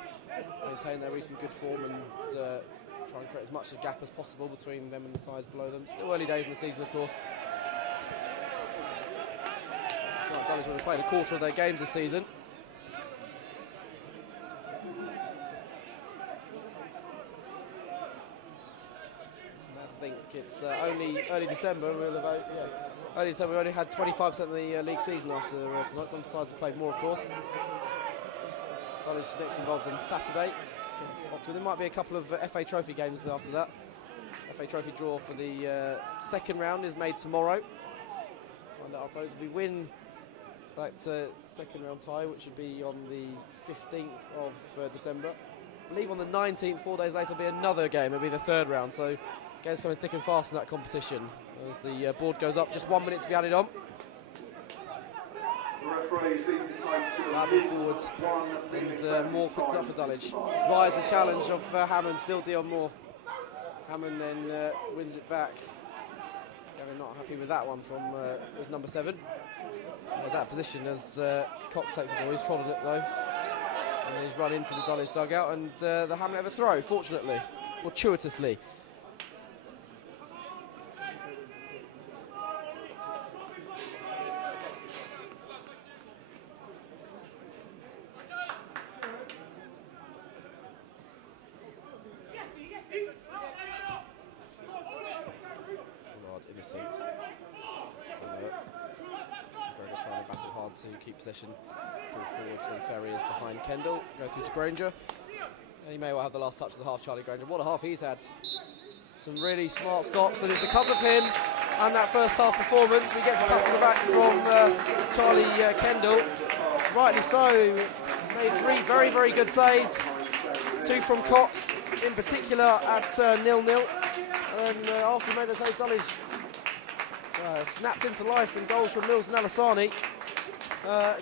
maintain their recent good form and try and create as much a gap as possible between them and the sides below them. Still early days in the season, of course. Dulwich would have played a quarter of their games this season. It's mad to think it's only early December. Early December. We only had 25% of the league season after tonight. Some sides have played more, of course. Dulwich next involved on Saturday against Oxford. There might be a couple of FA Trophy games after that. FA Trophy draw for the second round is made tomorrow. Find out our opponents. If we win that second round tie, which would be on the 15th of December, I believe on the 19th, 4 days later, will be another game. It'll be the third round. So games coming thick and fast in that competition. As the board goes up, just 1 minute to be added on. Moving forward, and Moore picks it up for Dulwich. Rise the challenge of Hammond, still Dion Moore. Hammond then wins it back. Gavin not happy with that one from his number 7. He's out of position as Cox takes the ball. He's trodden it though, and he's run into the Dulwich dugout, and the Hamlet have a throw, fortunately, fortuitously. Innocent. So Gregor trying to battle hard to keep possession. Ball forward from Ferry is behind Kendall. Go through to Granger. And he may well have the last touch of the half, Charlie Granger. What a half he's had. Some really smart stops, and it's because of him and that first half performance. He gets a pat on the back from Charlie Kendall. Rightly so. Made 3 very, very good saves. 2 from Cox, in particular at 0-0. And after he made the save, Dulwich snapped into life, and goals from Mills and Alasani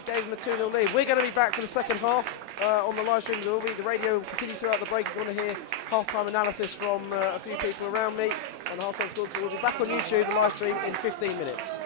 gave him a 2-0 lead. We're going to be back for the second half on the live stream. The radio will continue throughout the break. If you want to hear half-time analysis from a few people around me and the half-time score, we'll be back on YouTube, the live stream, in 15 minutes.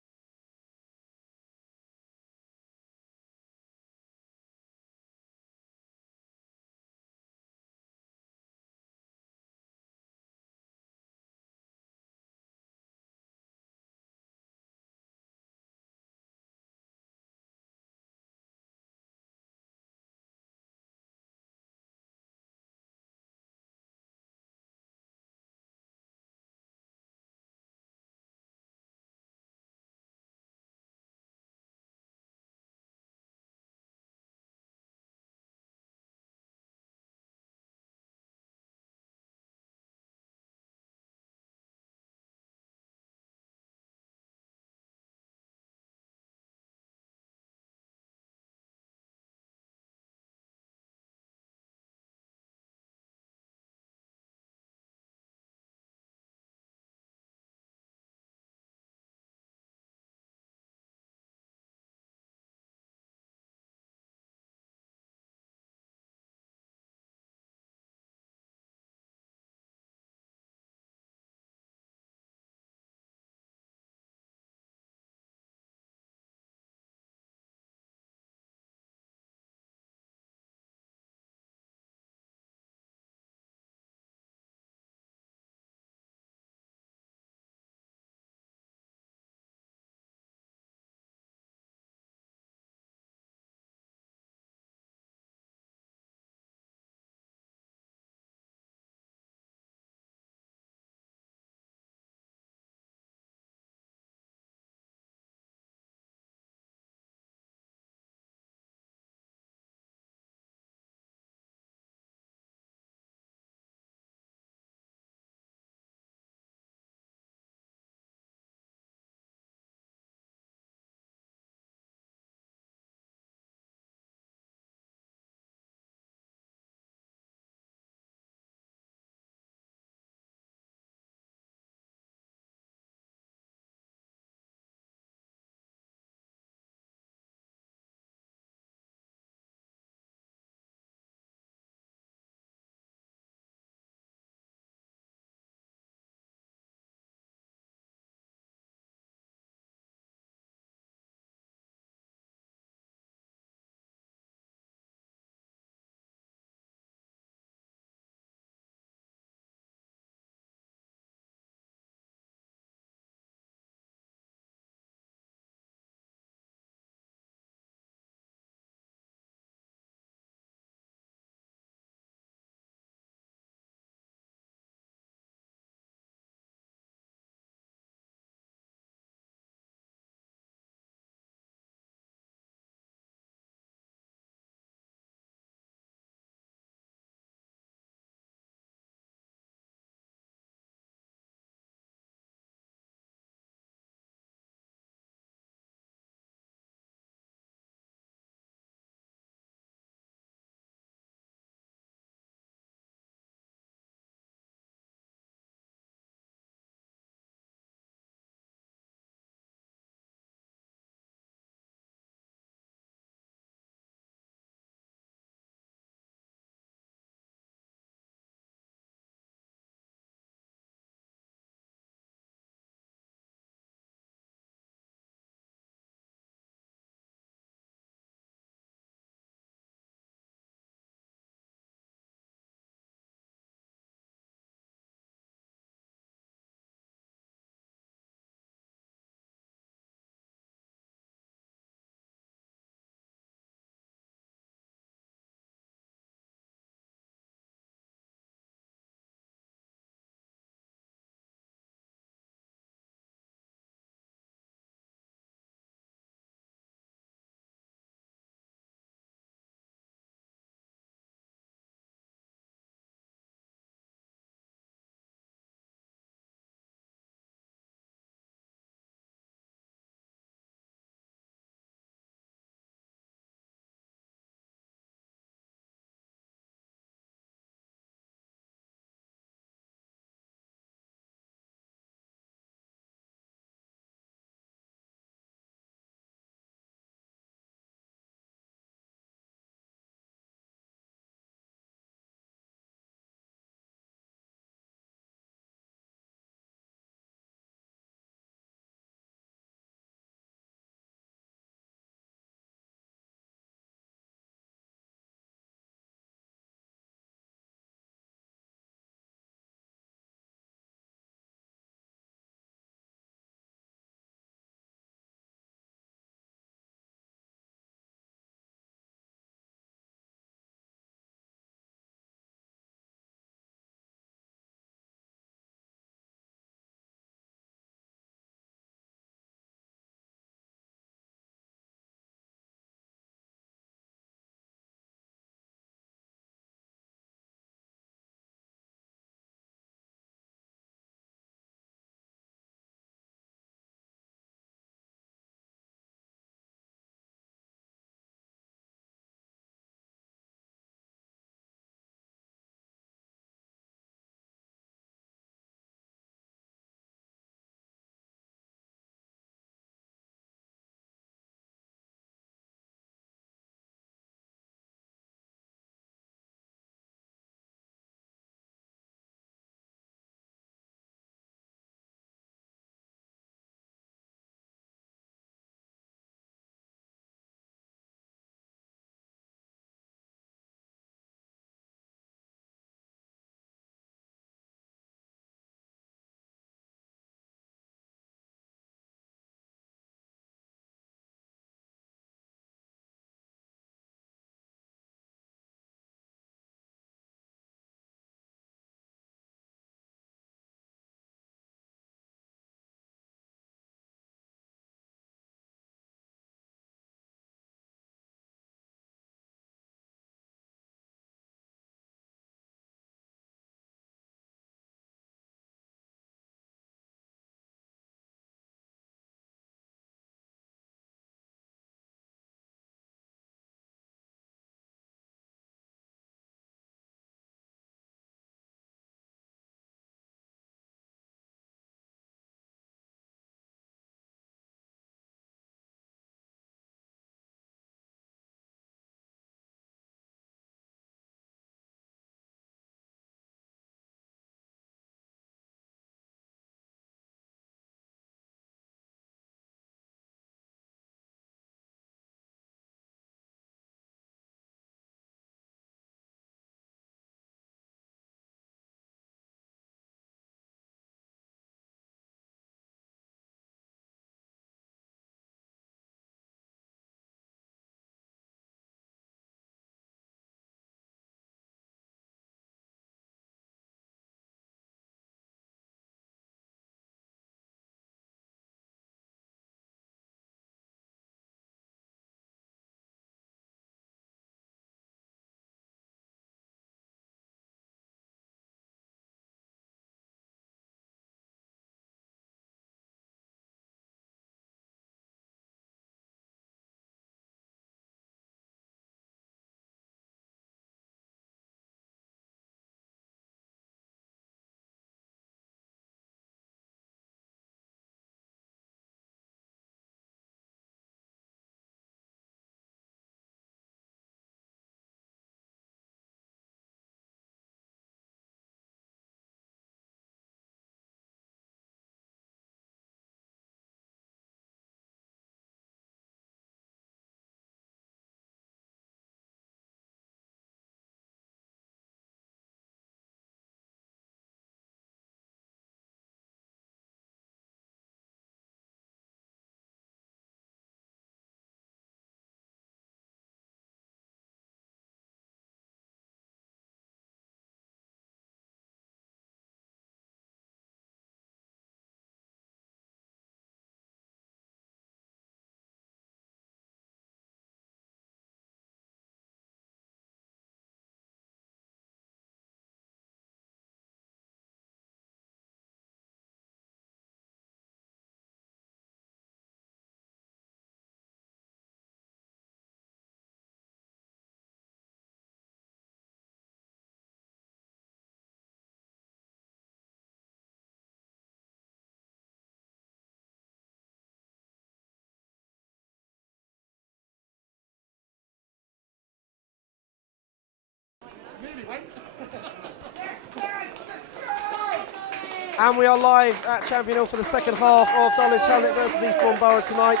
And we are live at Champion Hill for the second half of Dulwich Hamlet versus Eastbourne Borough tonight.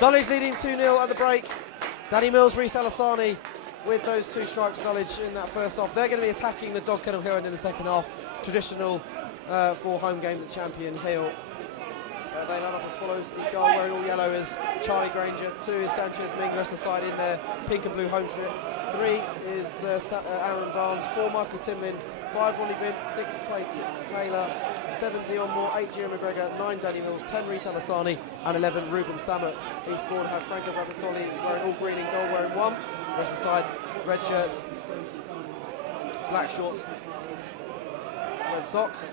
Dulwich leading 2-0 at the break. Danny Mills, Reece Alassani with those 2 strikes. Dulwich in that first half. They're going to be attacking the Dog Kennel Hill in the second half. Traditional for home games at Champion Hill. They line up as follows. The goal wearing all yellow is Charlie Granger. 2 is Sanchez Ming, the rest of the side in their pink and blue home strip. 3 is Aaron Barnes. 4 Michael Timlin. 5 Ronnie Vint. 6 Clay Taylor. 7 Dion Moore. 8 Gio McGregor. 9 Danny Mills. 10 Reece Alassani. And 11 Ruben Samet. Eastbourne have Franco Ravizzoli wearing all green and gold, wearing 1. The rest of the side, red shirts, black shorts, red socks.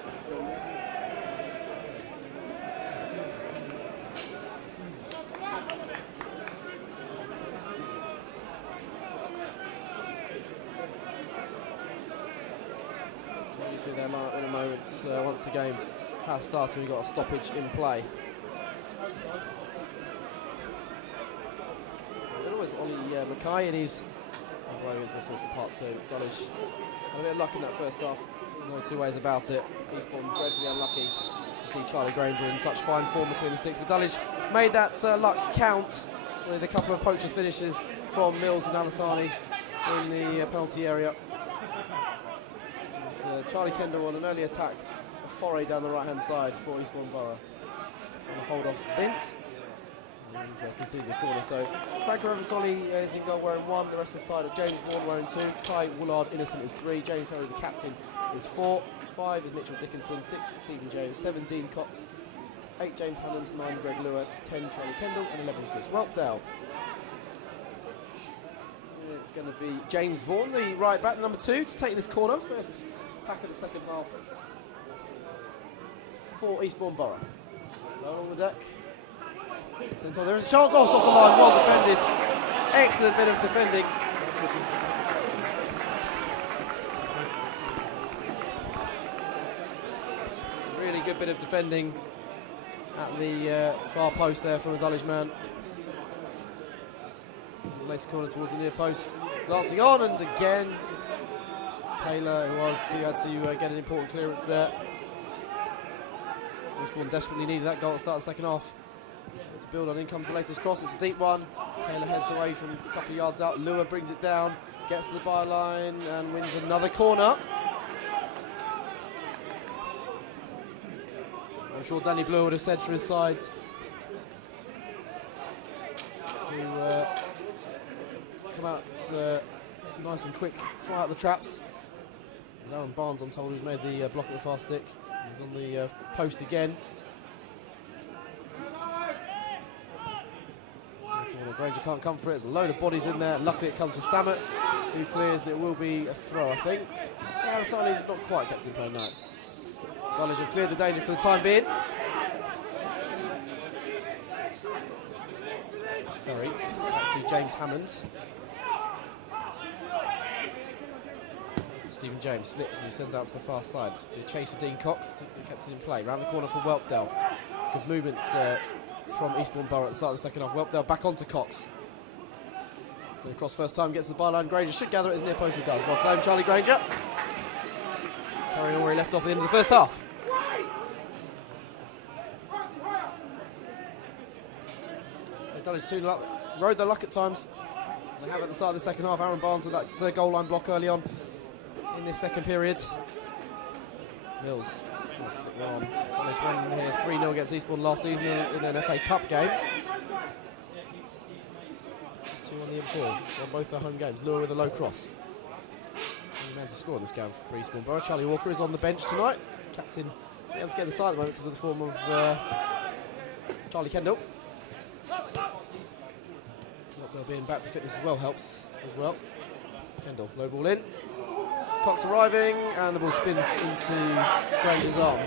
Do their line-up in a moment. Once the game has started, we've got a stoppage in play. It was Ollie Mackay, and he's blowing his whistle for part 2. Dulwich had a bit of luck in that first half. No 2 ways about it. Eastbourne dreadfully unlucky to see Charlie Granger in such fine form between the sticks. But Dulwich made that luck count with a couple of poachers finishes from Mills and Alassani in the penalty area. Charlie Kendall on an early attack, a foray down the right-hand side for Eastbourne Borough. Trying to hold off Vint. He's conceded the corner. So Franco Ravizzoli is in goal wearing 1. The rest of the side are James Vaughan wearing 2. Kai Woolard Innocent is 3. James Ferry, the captain, is 4. 5 is Mitchell Dickinson. 6 Stephen James. 7 Dean Cox. 8 James Hammonds. 9 Greg Lewis. 10 Charlie Kendall. And 11 Chris Whelpdale. It's going to be James Vaughan, the right back, number 2, to take this corner. First attack of the second half for Eastbourne Borough. Along the deck. There is a chance off the line, well defended. Excellent bit of defending. Really good bit of defending at the far post there from the Dulwich man. The latest corner towards the near post. Glancing on, and again Taylor, who had to get an important clearance there. Eastbourne desperately needed that goal at the start of the second half. To build on, in comes the latest cross, it's a deep one. Taylor heads away from a couple of yards out. Lua brings it down, gets to the byline and wins another corner. I'm sure Danny Blue would have said for his side to come out nice and quick, fly out the traps. Aaron Barnes, I'm told, who's made the block at the far stick. He's on the post again. Granger can't come for it. There's a load of bodies in there. Luckily it comes for Samet, who clears, and it will be a throw, I think. Alassani's not quite kept in play now. Dulwich have cleared the danger for the time being. Ferry back to James Hammond. Stephen James slips as he sends out to the far side. The chase for Dean Cox, kept it in play. Round the corner for Whelpdale. Good movement from Eastbourne Borough at the start of the second half. Whelpdale back onto Cox. Going across first time, gets to the byline. Granger should gather it as near post he does. Well played, Charlie Granger. Carrying on where he left off at the end of the first half. So Dulwich 2-0 up. Rode their luck at times. They have at the start of the second half. Aaron Barnes with that goal line block early on in this second period. Mills. Dulwich won here 3-0 against Eastbourne last season in an FA Cup game. 2 on the M4 on both their home games. Lure with a low cross. The man to score in this game for Eastbourne Borough. Charlie Walker is on the bench tonight. Captain able to get inside at the moment because of the form of Charlie Kendall. They'll being back to fitness as well helps as well. Kendall, low ball in. Cox arriving, and the ball spins into Granger's arm.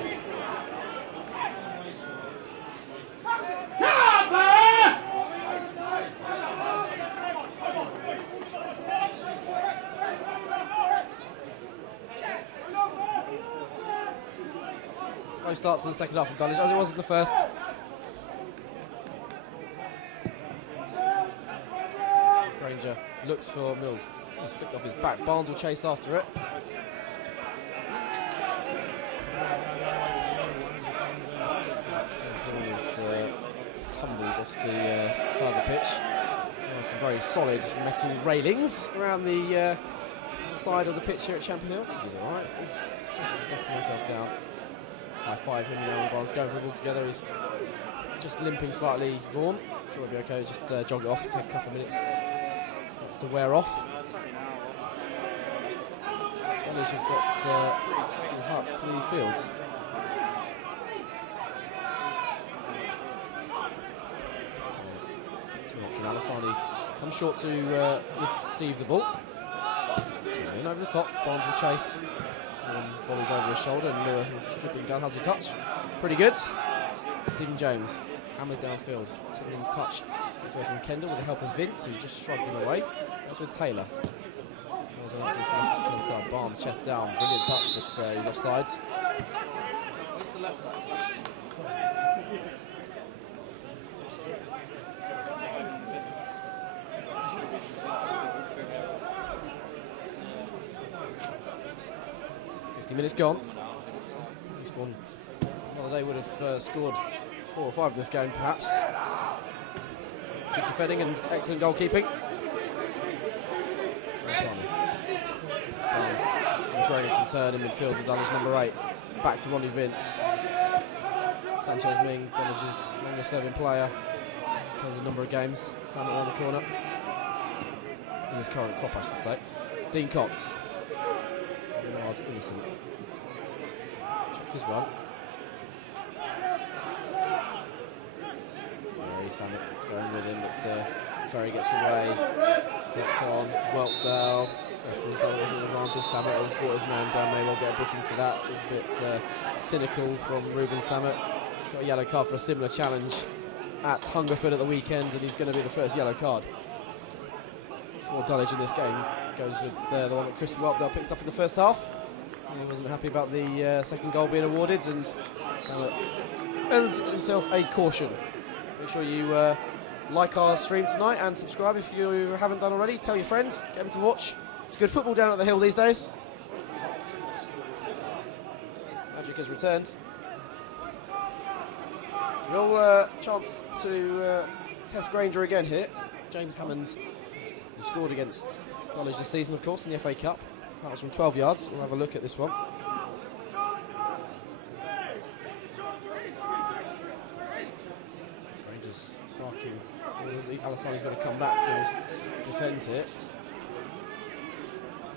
Slow start to the second half of Dulwich, as it was in the first. Granger looks for Mills. He's flicked off his back. Barnes will chase after it. James is tumbled off the side of the pitch. Some very solid metal railings around the side of the pitch here at Champion Hill. I think he's alright. He's just dusting himself down. High five him and Aaron Barnes going for the ball together. He's just limping slightly. Vaughan, sure he'll be okay. Just jog it off, take a couple of minutes to wear off. Dulwich have got Hutt for the field. Al-Asani comes short to receive the ball. In over the top, Barnes will chase. Volleys over his shoulder and Lua stripping down, has a touch. Pretty good. Stephen James hammers downfield. Timberland's touch gets away from Kendall with the help of Vince, who's just shrugged him away. That's with Taylor. Goes on to this left-hand side. Barnes chest down. Brilliant touch, but he's offside. Where's the left back? 50 minutes gone. Eastbourne another day would have scored 4 or 5 in this game, perhaps. Good defending and excellent goalkeeping. Barnes, growing concern in midfield with Dulwich number 8. Back to Ronnie Vint. Sanchez Ming, Dulwich's longest serving player in terms of number of games. Sam around the corner. In his current crop, I should say. Dean Cox. Innocent. Checked his run. Ferry Samet going with him, but Ferry gets away. Hooked on. Whelpdale. Referee said it wasn't an advantage. Samet has brought his man down. May well get a booking for that. It was a bit cynical from Ruben Samet. Got a yellow card for a similar challenge at Hungerford at the weekend, and he's going to be the first yellow card for Dulwich in this game. Goes with the one that Chris Whelpdale picked up in the first half. He wasn't happy about the second goal being awarded, and Samet earns himself a caution. Make sure you like our stream tonight and subscribe if you haven't done already. Tell your friends, get them to watch. It's good football down at the Hill these days. Magic has returned. Real chance to test Granger again here. James Hammond, who scored against Dulwich this season, of course, in the FA Cup. That was from 12 yards. We'll have a look at this one. Rangers barking. Al-Asani's got to come back and defend it.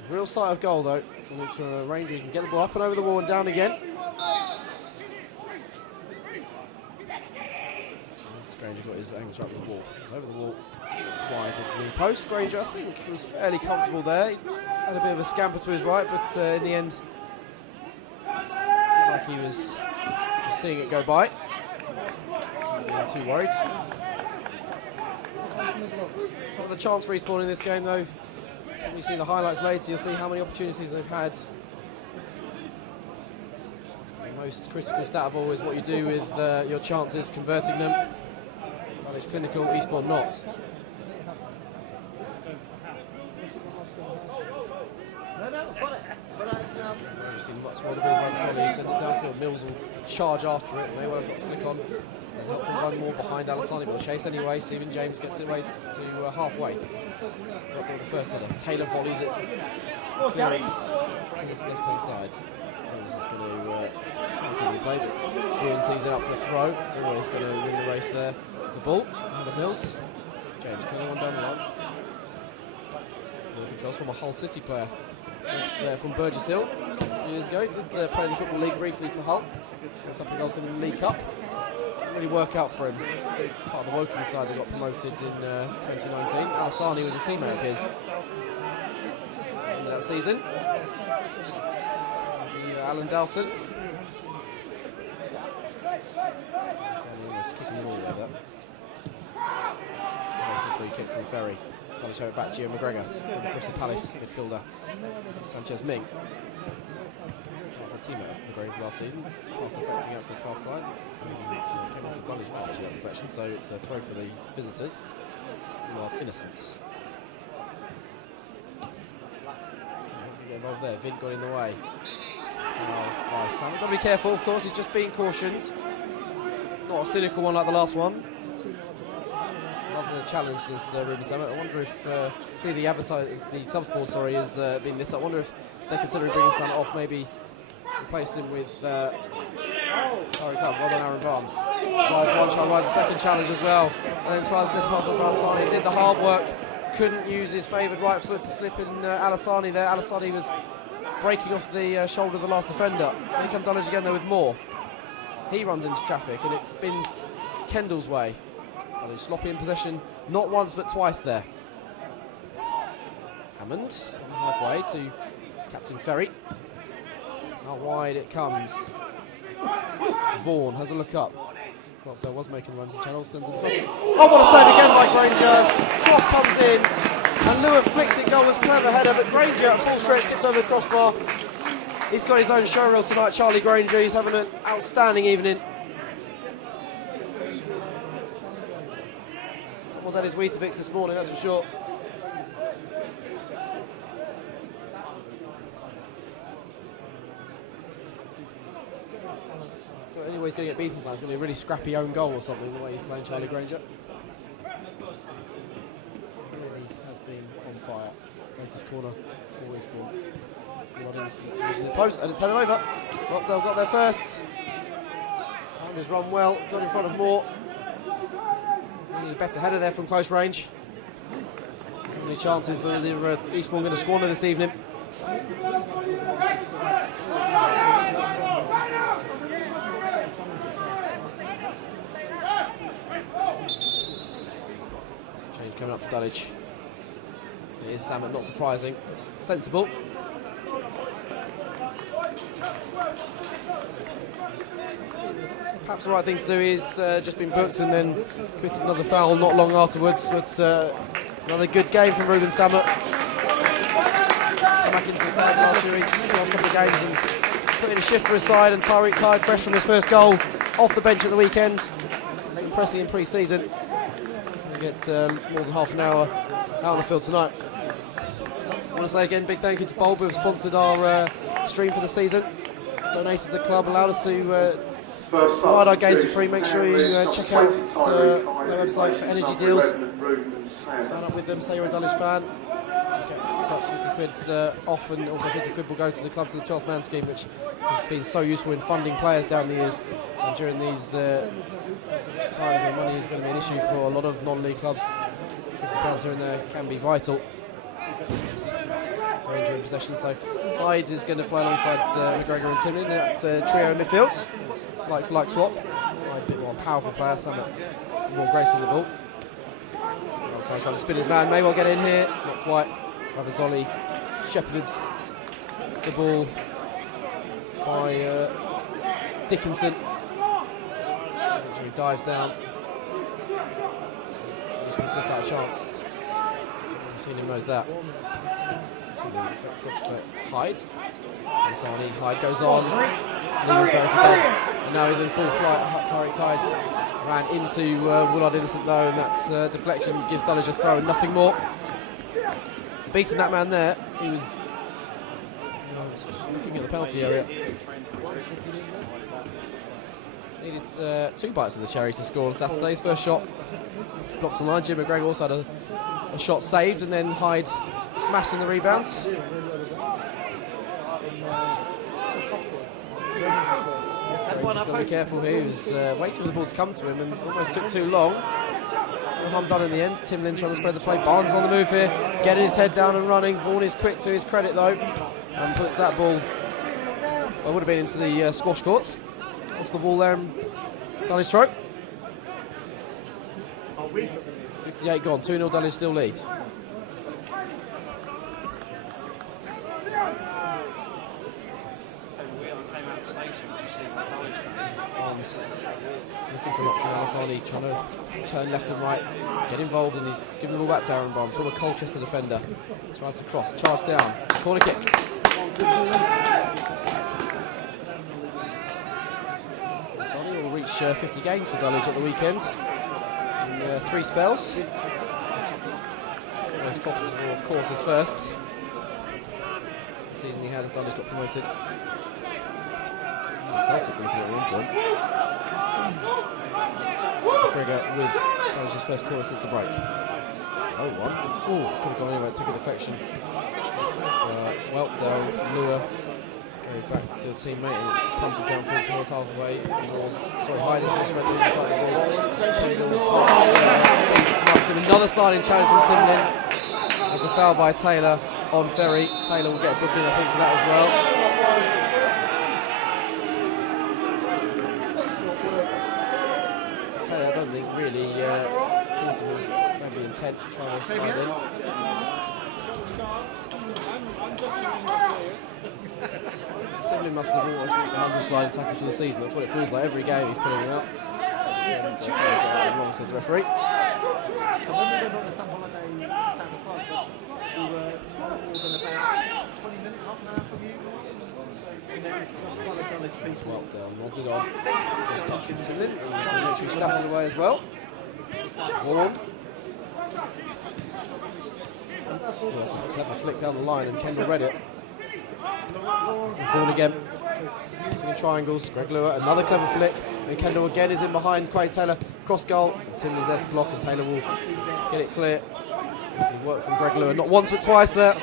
Real sight of goal though. And it's a Ranger who can get the ball up and over the wall and down again. Granger got his angles right with the wall. Over the wall. It's wide of the post. Granger, I think, was fairly comfortable there. He had a bit of a scamper to his right, but in the end, looked like he was just seeing it go by. Not being too worried. Not the chance for Eastbourne in this game, though. When you see the highlights later, you'll see how many opportunities they've had. The most critical stat of all is what you do with your chances, converting them. Dulwich clinical, Eastbourne not. We've seen much more of the ball runs on. He sent it downfield. Mills will charge after it. May well have got a flick on. And helped him run more behind Al-Asani, but will chase anyway. Stephen James gets it away to halfway. Got there with the first header. Taylor volleys it. Clearance to this left-hand side. Mills is going to try and keep him play, but Vaughan sees it up for the throw. Always going to win the race there. The ball, under Mills. James killing one down the line. Controls from a Hull City player. From Burgess Hill a few years ago. Did play in the Football League briefly for Hull. A couple of goals in the League Cup. Didn't really work out for him. Part of the Woking side that got promoted in 2019. Al-Asani was a teammate of his in that season. And, Alan Dowson. Al-Asani almost kicking it all the way there. Nice for a free kick from Ferry. Dulwich have it back, Gio McGregor from the Crystal Palace midfielder. Sanchez Ming. A teammate of McGregor's last season. Pass deflecting out to the far side. Came off the Dulwich match, that deflection, so it's a throw for the visitors. Willard Innocent. involved there. Vint got in the way. Right, Sam, we've got to be careful, of course, he's just being cautioned. Not a cynical one like the last one. Loves the challenge, this Ruben Samet. I wonder if, see the subs board, is being lit up. I wonder if they're considering bringing Samet off, maybe replace him with well done, Aaron Barnes. One child rides the second challenge as well, and then tries to slip past Alassani. He did the hard work, couldn't use his favoured right foot to slip in Alassani there. Alassani was breaking off the shoulder of the last defender. Here comes Dulwich again though with more. He runs into traffic and it spins Kendall's way. Dulwich sloppy in possession, not once but twice there. Hammond halfway to Captain Ferry. Out wide it comes. Vaughan has a look up. Rockdale was making the run to the channel, sends it across. Oh, what a save again by Granger. Cross comes in, and Lewis flicks it goal. Was clever header, but Granger at full stretch tips over the crossbar. He's got his own showreel tonight, Charlie Granger. He's having an outstanding evening. Someone's had his Weetabix this morning, that's for sure. Anyway, he's going to get beaten tonight. It's going to be a really scrappy own goal or something, the way he's playing Charlie Granger. Really has been on fire. Latest corner for Eastbourne. Towards the post, and it's headed over. Rockdale got there first. Time has run well, got in front of Moore. Really a better header there from close range. How many chances are the Eastbourne going to squander this evening? Change coming up for Dulwich. It is Samet, not surprising. It's sensible. Perhaps the right thing to do is just been booked and then committed another foul not long afterwards. But another good game from Ruben Samet. Came back into the side last couple of games and put in a shift for his side. And Tariq Hyde, fresh from his first goal off the bench at the weekend. Impressing in pre-season. Get more than half an hour out on the field tonight. I want to say again, big thank you to Bulb, who have sponsored our stream for the season. Donated to the club, allowed us to provide our games for free. Make sure you check out their website for energy deals. Sign up with them, say you're a Dulwich fan. It's up to 50 quid off, and also 50 quid will go to the club, to the 12th man scheme, which has been so useful in funding players down the years. And during these times where money is going to be an issue for a lot of non-league clubs, £50 here and there can be vital. Ranger in possession, so Hyde is going to play alongside McGregor and Timlin in that trio in midfield. Like for like swap. Hyde a bit more powerful player, Samet more grace with the ball. Outside trying to spin his man, may well get in here, not quite. Ravasoli shepherded the ball by Dickinson. He dives down. He's going to sniff out a chance. We've seen him knows that. Deflects off Hyde. Hyde goes on. And now he's in full flight. Tariq Hyde ran into Woolard Innocent though, and that deflection gives Dulwich a throw and nothing more. Beating that man there, he was looking at the penalty area. Needed 2 bites of the cherry to score on Saturday's first shot. Blocked on line. Jim McGregor also had a shot saved, and then Hyde smashing the rebound. Got to be careful here. He was waiting for the ball to come to him and almost took too long. No harm done in the end. Tim Lynn trying to spread the play. Barnes on the move here, getting his head down and running. Vaughan is quick to his credit though, and puts that ball, well, would have been into the squash courts. Off the ball there and down his throat. 58 gone, 2-0 Dulwich still lead. Barnes looking for an option. Alassani trying to turn left and right, get involved, and he's giving the ball back to Aaron Barnes, former Colchester defender. Tries to cross, charge down, corner kick. Alassani will reach 50 games for Dulwich at the weekend in 3 spells. Most profitable, of course, is first. the season he had as Dulwich got promoted. Celtic looking at one point. Gregor with Dulwich's first corner since the break. Oh, one. Oh, could have gone anywhere, took a deflection. Welpdale, Lure goes back to a teammate and it's punted downfield towards halfway. Hyde is misread the ball. Another sliding challenge from Timlin. There's a foul by Taylor on Ferry. Taylor will get a booking, I think, for that as well. Taylor, I don't think really was maybe intent trying to slide in. Timlin must have almost reached 100 sliding tackles for the season. That's what it feels like every game he's pulling it up. Wrong, says the referee. So when we went on the summer holiday to San Francisco, we were not more than about 20 minutes, half an hour from you. Welpdale nodded on. First touch from Timlin. So literally stabs it away as well. Vaughan. Oh, that's a clever flick down the line and Kendall read it. Vaughan again. Taking triangles. Greg Lure, another clever flick. And Kendall again is in behind Craig Taylor. Cross goal. Timlin's there to block and Taylor will get it clear. Good work from Greg Lure. Not once but twice there.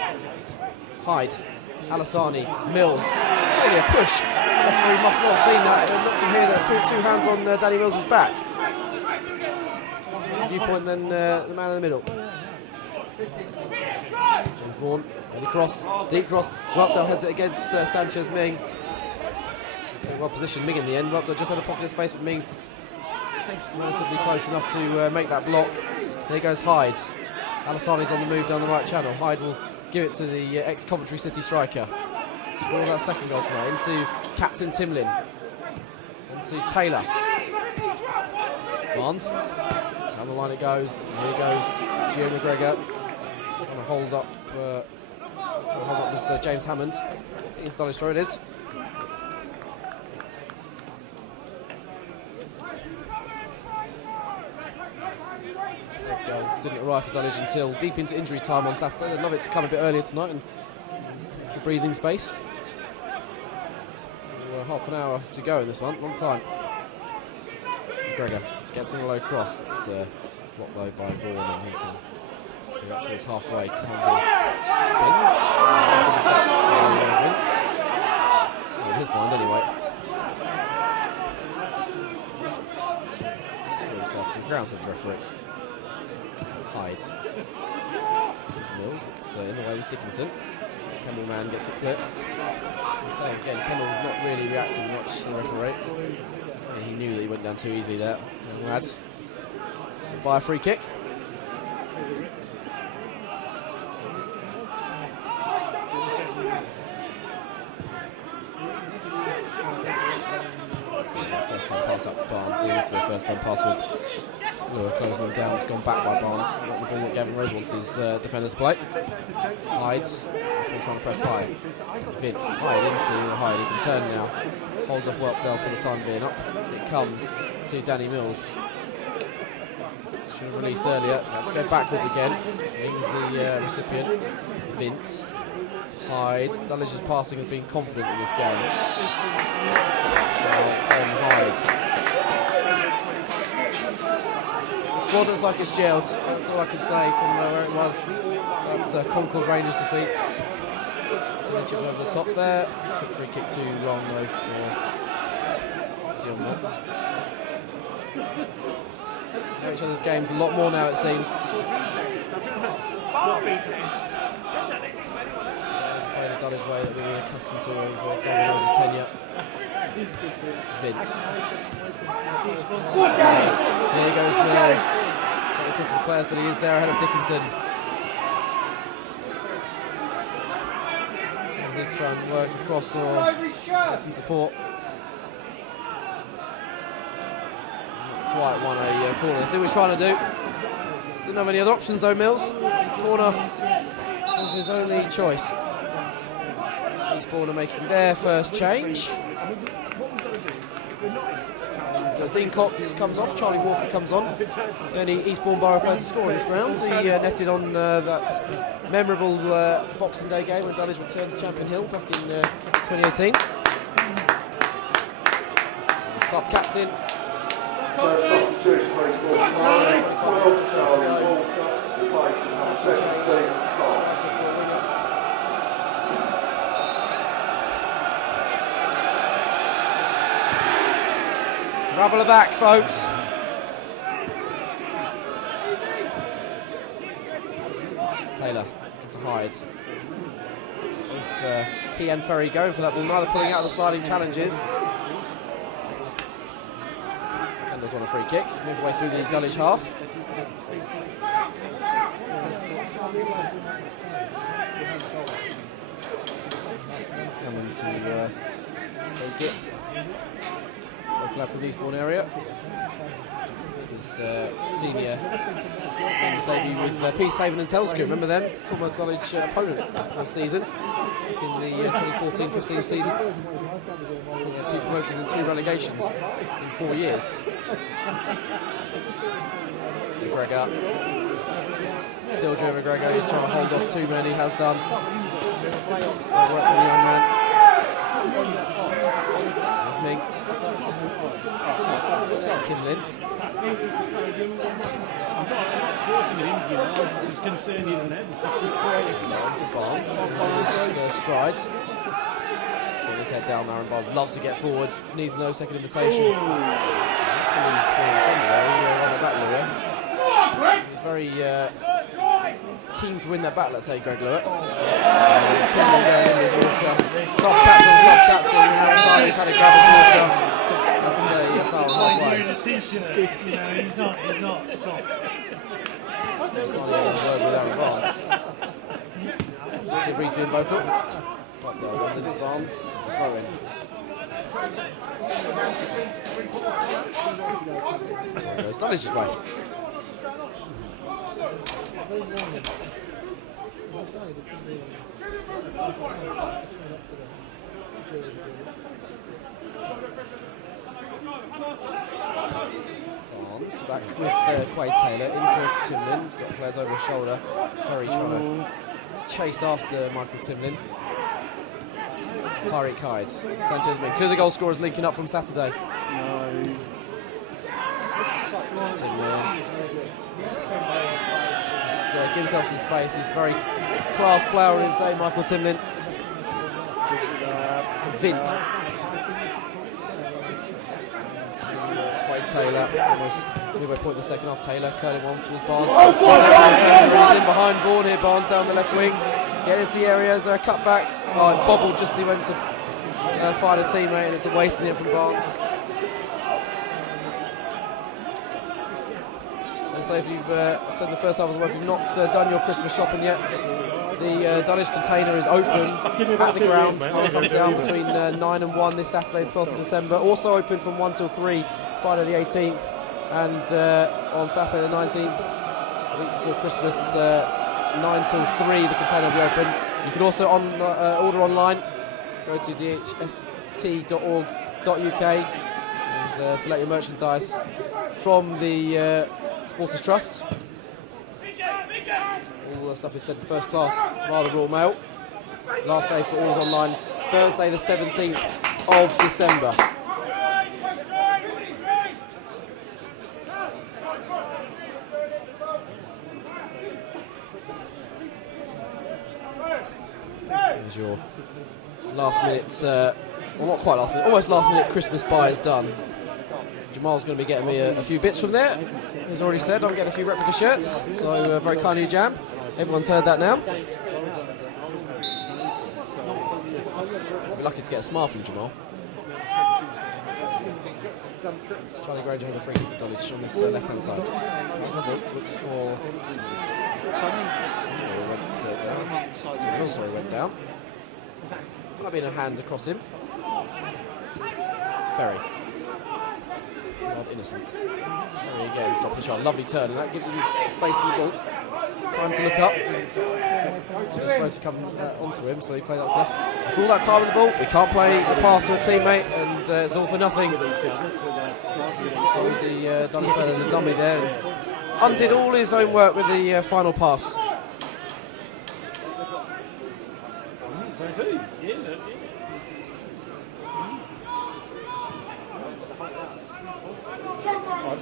Hyde. Alassani. Mills. Surely a push. The referee must not have seen that. Look from here, that put two hands on Danny Mills' back. That's a viewpoint then the man in the middle. John Vaughan, early cross, deep cross. Welpdale heads it against Sanchez Ming. So well positioned Ming in the end. Welpdale just had a pocket of space with Ming relatively close enough to make that block. There goes Hyde. Alassani's on the move down the right channel. Hyde will give it to the ex-Coventry City striker. Scoring that second goal tonight into Captain Timlin. Into Taylor. Barnes. Down the line it goes. Here goes Gio McGregor. Trying to hold up was James Hammond. It's Dulwich throw, it is. Didn't arrive for Dulwich until deep into injury time on Saturday. They'd love it to come a bit earlier tonight and for breathing space. Half an hour to go in this one, long time. McGregor gets in a low cross. It's blocked low by Vaughan and he can clear up towards halfway. Campbell spins. In his mind anyway. Threw himself to the ground, says the referee. Hyde. Mills, but in the way was Dickinson. Kendall man gets it clear. So again, Kendall not really reacting much to the referee. Yeah, he knew that he went down too easily there. Young lad. By a free kick. First time pass out to Barnes. Needs to be a first time pass with Lure closing them down. It's gone back by Barnes. Not the ball that Gavin Rose wants his defender to play. Hyde. This one trying to press high. Vint Hyde into Hyde. He can turn now. Holds off Welpdale for the time being. Up it comes to Danny Mills. Should have released earlier. Let's go backwards again. Ming's the recipient. Vint. Hyde. Dulwich's passing has been confident in this game. On Hyde. The squad looks like it's gelled. That's all I can say from where it was. That's Concord Rangers defeat. Dulwich over the top there. Quick free kick too long though for Dion Moore. Know each other's games a lot more now it seems. So let's play the Dulwich way that we've been accustomed to over Gavin Rose's tenure. Vint. There goes Mills. Not the quickest players, but he is there ahead of Dickinson. He needs to try and work across or get some support. Not quite won a corner. That's what he's trying to do. Didn't have any other options though, Mills. Corner was his only choice. Eastbourne are making their first change. What we've got to do is, if we're not in So Dean Cox comes off, Charlie Walker comes on. The only Eastbourne Borough player to score in this ground. He netted on that memorable Boxing Day game when Dulwich returned to Champion Hill back in 2018. Club captain. First substitution, please, for tomorrow. 12, Charlie Walker, replacing number 17, Cox. Rubble are back, folks. Taylor looking for Hyde. Both he and Ferry going for that ball, neither pulling out of the sliding challenges. Kendall's on a free kick, midway through the Dulwich half. Coming to take it. Local lad from the Eastbourne area. His senior in his debut with Peacehaven and Telscombe. Remember them? Former Dulwich opponent last season. In the 2014-15 season. He had 2 promotions and 2 relegations in 4 years. McGregor. Still Joe McGregor. He's trying to hold off 2 men. He has done. Great work from the young man. There's Ming. Timlin. For Barnes. His stride. Get his head down now, and Barnes loves to get forward. Needs no second invitation. He's very keen to win that battle, let's say, Greg Lewitt. Timlin going in with Walker. Club captain. Outside, he's had a grab of Walker. That's a foul halfway. Wearing a t-shirt, he's not soft. It's not even a word with Aaron Barnes. See Reese being vocal. But runs into Barnes. Throw in. There goes Dulwich's way. Barnes back with Quade Taylor, influence Timlin. He's got players over his shoulder. Ferry trying to chase after Michael Timlin. Tyreek Hyde, Sanchez Ming. 2 of the goal scorers linking up from Saturday. Timlin. Just give himself some space. He's a very class player in his day, Michael Timlin. Vint. Quade Taylor, almost midway point in the second half. Taylor curling one towards Barnes. He's in behind Vaughan here. Barnes down the left wing. Getting into the area. Is there a cutback? Oh, it bobbled just as he went to find a teammate, and it's a wasting it from Barnes. And so if you've said in the first half as well, if you've not done your Christmas shopping yet, the Dulwich container is open at the ground. Will come down between 9 and 1 this Saturday, the 12th of December. Also open from 1 till 3, Friday the 18th, and on Saturday the 19th, a week before Christmas, 9 till 3, the container will be open. You can also order online. Go to dhft.org.uk and select your merchandise from the Supporters Trust. All the stuff is sent first class via the Royal Mail. Last day for orders online, Thursday the 17th of December. There's your last minute, well, not quite last minute, almost last minute Christmas buy is done. Jamal's going to be getting me a few bits from there. As already said, I'm getting a few replica shirts, so very kind of you, Jam. Everyone's heard that now. We'll be lucky to get a smile from Jamal. Charlie Granger has a free kick for Dulwich on this left-hand side. Looks for... went down. Might be in a hand across him. Ferry. Innocent. Ferry again, drop the shot. Lovely turn, and that gives you space for the ball. Time to look up. Slow to come onto him, so he plays out left. After all that time on the ball, we can't play a pass to a teammate, and it's all for nothing. So the Dulwich player, the dummy there, undid all his own work with the final pass.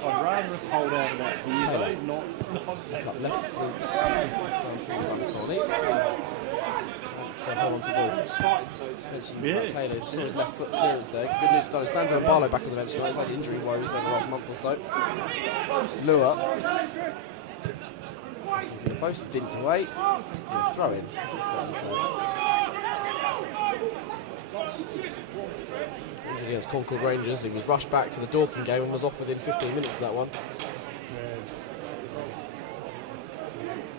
I'd rather us hold out of that here, Taylor. not Cut left foot down towards Alasani. So hold on to the ball. Mentioned Taylor, saw his left foot clearance there. Good news for Sandro and Barlow back on the bench tonight. He's had injury woes over the last month or so. Lure. To the post, didn't away. Yeah, throw in. Injured against Concord Rangers. He was rushed back for the Dorking game and was off within 15 minutes of that one.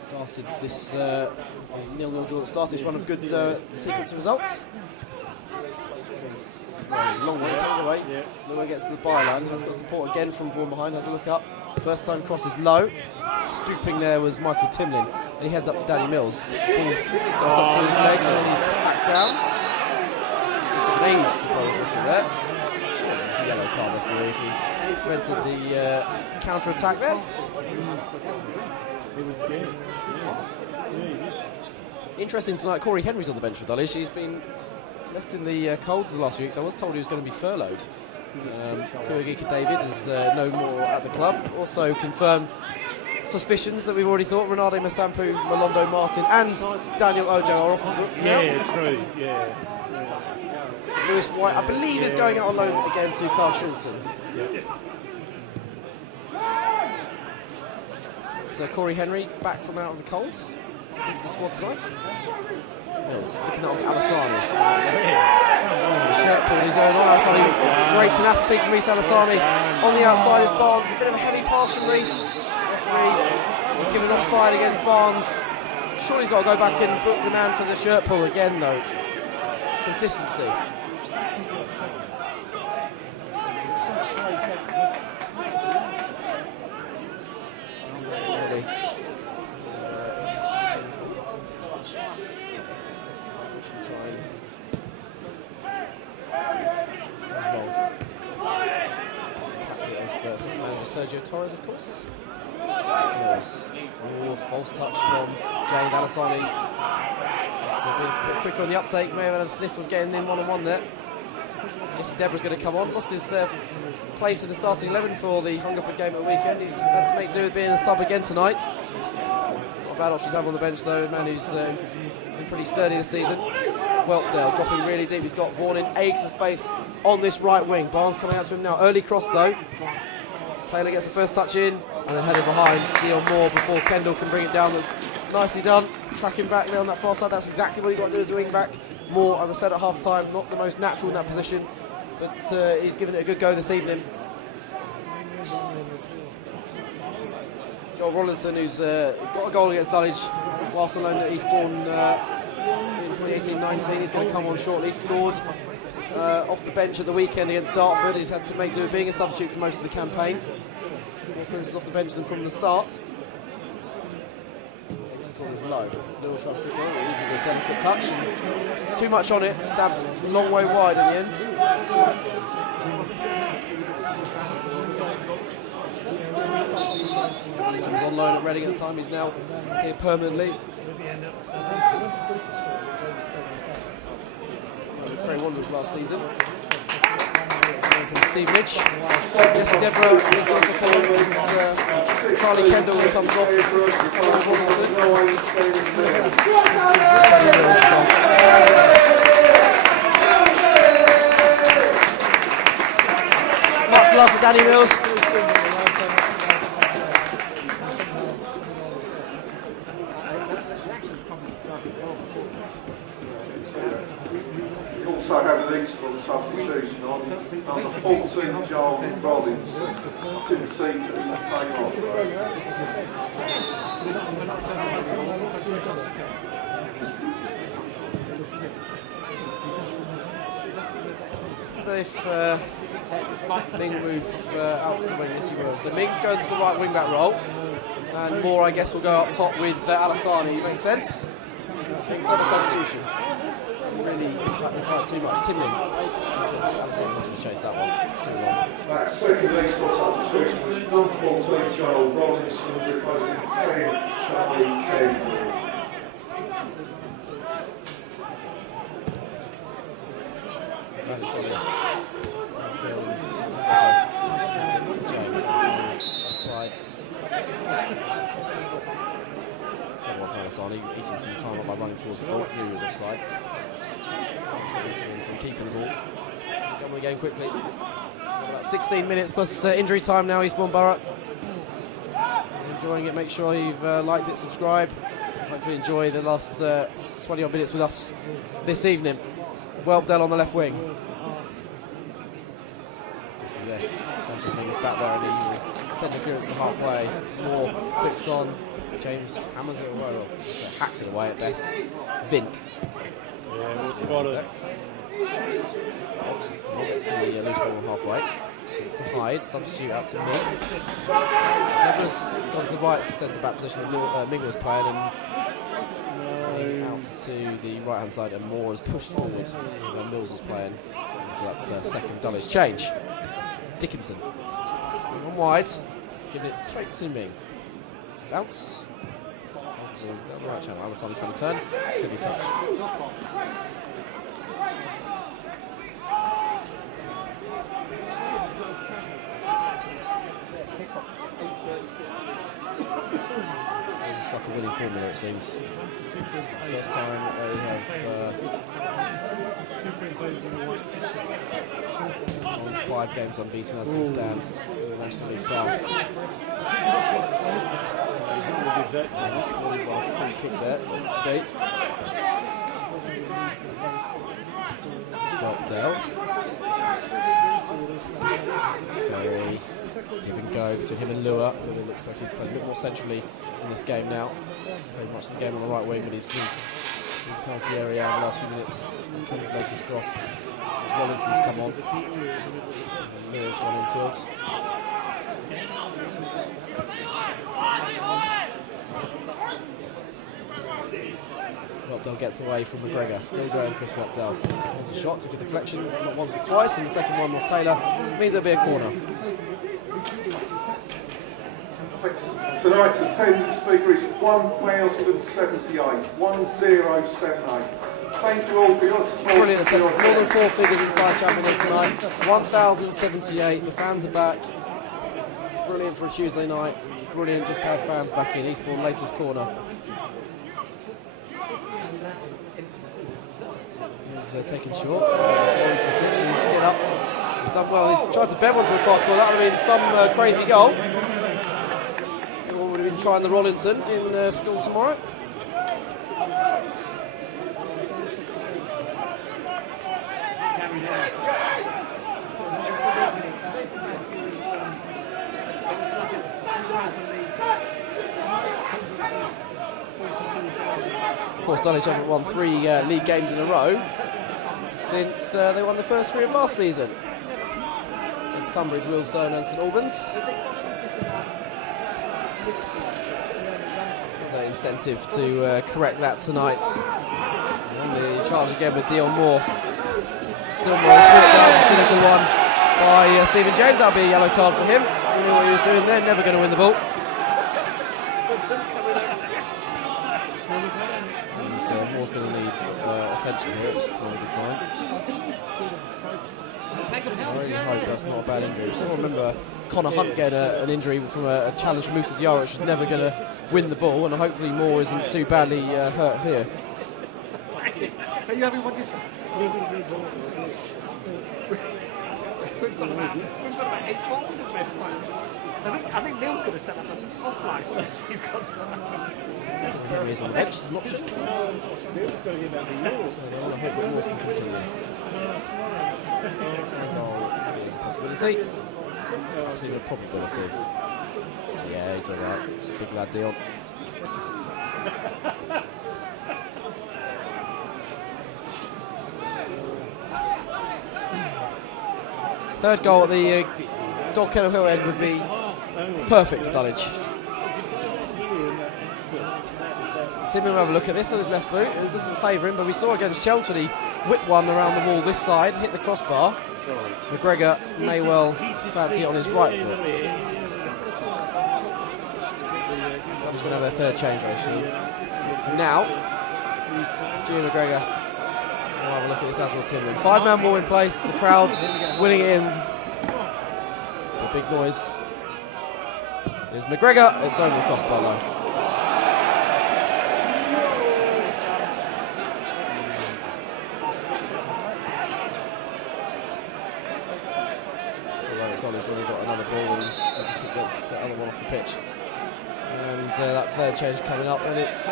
Started this 0-0 draw that started this run of good sequence of results. Long way away. Lure gets to the byline. Has got support again from Vaughan behind. Has a look up. First time cross is low. Stooping there was Michael Timlin, and he heads up to Danny Mills. Ball goes up to his legs and then he's back down. It took an age to blow his whistle there. Surely it's a yellow card referee if he's prevented the counter attack there. Interesting tonight, Corey Henry's on the bench for Dulwich. He's been left in the cold the last few weeks. I was told he was going to be furloughed. Kurgika David is no more at the club. Also confirmed suspicions that we've already thought Renate Masampu, Malondo Martin and Daniel Ojo are off the books now. Yeah, true, Lewis White, I believe, is going out on loan again to Carl Shulton. So Corey Henry back from out of the colds into the squad tonight. Mills looking on to Alasani. The shirt pull his own on Alasani. Great tenacity from Reece Alasani. On the outside is Barnes. It's a bit of a heavy pass from Reece. Referee was given offside against Barnes. Surely he's got to go back and book the man for the shirt pull again, though. Consistency. Assistant manager Sergio Torres, of course. Mills. Oh, false touch from James Alasani. So a bit quicker on the uptake, may have had a sniff of getting in one-on-one there. Jesse Deborah's going to come on. Lost his place in the starting 11 for the Hungerford game at the weekend. He's had to make do with being a sub again tonight. Not a bad option to have on the bench though, a man who's been pretty sturdy this season. Whelpdale dropping really deep. He's got Vaughan in acres of space on this right wing. Barnes coming out to him now. Early cross though. Taylor gets the first touch in and then headed behind Dion Moore before Kendall can bring it down. That's nicely done. Tracking back there on that far side. That's exactly what you've got to do as a wing back. Moore, as I said at half time, not the most natural in that position, but he's given it a good go this evening. Joel Rollinson, who's got a goal against Dulwich whilst alone at Eastbourne in 2018-19, he's going to come on shortly. Scored off the bench at the weekend against Dartford. He's had to make do with being a substitute for most of the campaign. More appearances off the bench than from the start. Next score is low. Newell trying to flick it over, even a delicate touch. And too much on it, stabbed a long way wide in the end. He was on loan at Reading at the time, he's now here permanently. Cray Wanderers last season. From Stevenage. Jesse Deborah is also coming. Charlie Kendall who comes off. Much love for Danny Mills. Also have an Eastbourne substitution on number 14, Joel Rollins. Couldn't see that he was playing off. If Ming move out to the wing, yes he will. So Ming's going to the right wing back role. And Moore, I guess, will go up top with Alassani. Makes sense. I think clever substitution. Really cut this out too much. Timlin. Alassani not going to chase that one too long. That second leg spot substitution was number 14 Charles Robinson replacing 10 Charlie Kelly. That's it for James. Offside. Alassani eating some time up by running towards the ball. Knew he was offside. From keeping the ball. Got the game quickly. About 16 minutes plus injury time now, Eastbourne Borough. Enjoying it, make sure you've liked it, subscribe. Hopefully enjoy the last 20 odd minutes with us this evening. Whelpdale on the left wing. Dispossessed. Sanchez is back there and he sent the clearance to halfway. Moore flicks on. James hammers it away, or hacks it away at best. Vint. Yeah, we'll spot it. Moore gets the loose ball on halfway. Gets the Hyde, substitute out to Ming. Never's gone to the right centre back position that Ming was playing, and out to the right hand side, and Moore has pushed forward where Mills was playing for that second Dulwich change. Dickinson on wide, giving it straight to Ming. It's a bounce. Down the right channel, Alassani trying to turn. Heavy touch. Struck a winning formula, it seems. First time they have won 5 games unbeaten as things stand in the National League South. Free kick there, wasn't to be. Whelpdale. Ferry. Give and go between him and Lua. Lua looks like he's played a bit more centrally in this game now. He's played much of the game on the right wing, but he's moved the penalty area in the last few minutes. Here comes the latest cross. As Rollinson's come on. And Lua's gone infield. Whelpdale gets away from McGregor. Still going Chris Whelpdale. Wants a shot, took a deflection, not once but twice, and the second one off Taylor means there'll be a corner. Tonight's attendance speaker is 1,078. 1078. Thank you all for your support. Brilliant attendance, more than 4 figures inside Champion tonight. 1,078. The fans are back. Brilliant for a Tuesday night. Brilliant just to have fans back in. Eastbourne latest corner. He's taken short. He's the slips, he's skid up. He's done well. He's tried to bend one to the far corner. That would have been some crazy goal. Everyone would have been trying the Rollinson in school tomorrow. Of course, Dulwich haven't won 3 league games in a row since they won the first 3 of last season. It's Tunbridge, Willstone and St Albans. The incentive to correct that tonight. And the charge again with Dion Moore. Still Moore, that was a cynical one by Stephen James. That'll be a yellow card for him. He knew what he was doing there, never going to win the ball. Moore's going to need attention here, which is a sign. I really hope that's not a bad injury. I still remember Connor Hunt getting an injury from a challenge from Musa Diarra, which was never going to win the ball, and hopefully Moore isn't too badly hurt here. Are you having one yourself? We've got about 8 balls of red wine. I think Neil's going to set up an off licence. He's got to. Henry is on the bench, it's an option. So they want to hope that Moore can continue. Sandal is a possibility. Perhaps even a probability. Yeah, he's alright. It's a big lad, Dion. Third goal at the Dog Kennel Hill end would be perfect for Dulwich. Tim will have a look at this on his left boot. It doesn't favour him, but we saw against Chelmsford he whipped one around the wall this side, hit the crossbar. McGregor may well fancy it on his right foot. He's going to have their third change, I assume. For now, G McGregor will have a look at this as well, Timlin. 5-man wall in place, the crowd winning it in. A big noise. Here's McGregor, it's over the crossbar line. He's already got another ball and gets the other one off the pitch. And that third change coming up, and it's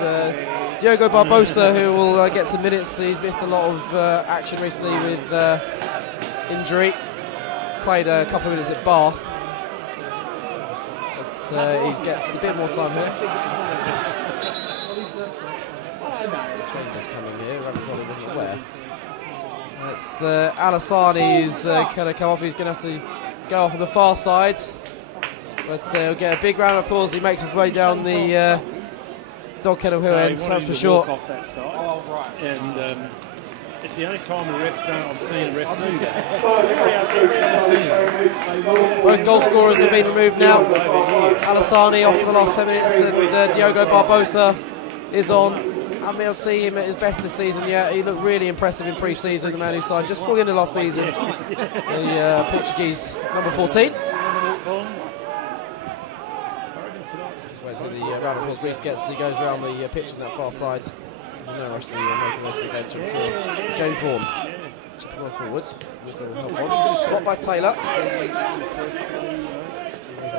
Diogo Barbosa who will get some minutes. He's missed a lot of action recently with injury. Played a couple of minutes at Bath, but he gets a bit more time here. Changes coming here. Ravazzoli wasn't aware. And it's Alassani who's going to come off. He's going to have to go off on the far side, but he'll get a big round of applause. He makes his way down the dog kennel hill end, that's for sure. Off that side. And it's the only time I've seen a ref do that. Both goal scorers have been removed now. Alassani off for the last 10 minutes, and Diogo Barbosa is on. I mean, I'll see him at his best this season. Yeah, he looked really impressive in pre-season. The man who signed just for the end of last season, the Portuguese number 14. Just wait till the round of applause Reece gets. He goes around the pitch on that far side. There's no rush to make the way to the bench, I'm sure. James Vaughan, just going forward. Blocked by Taylor.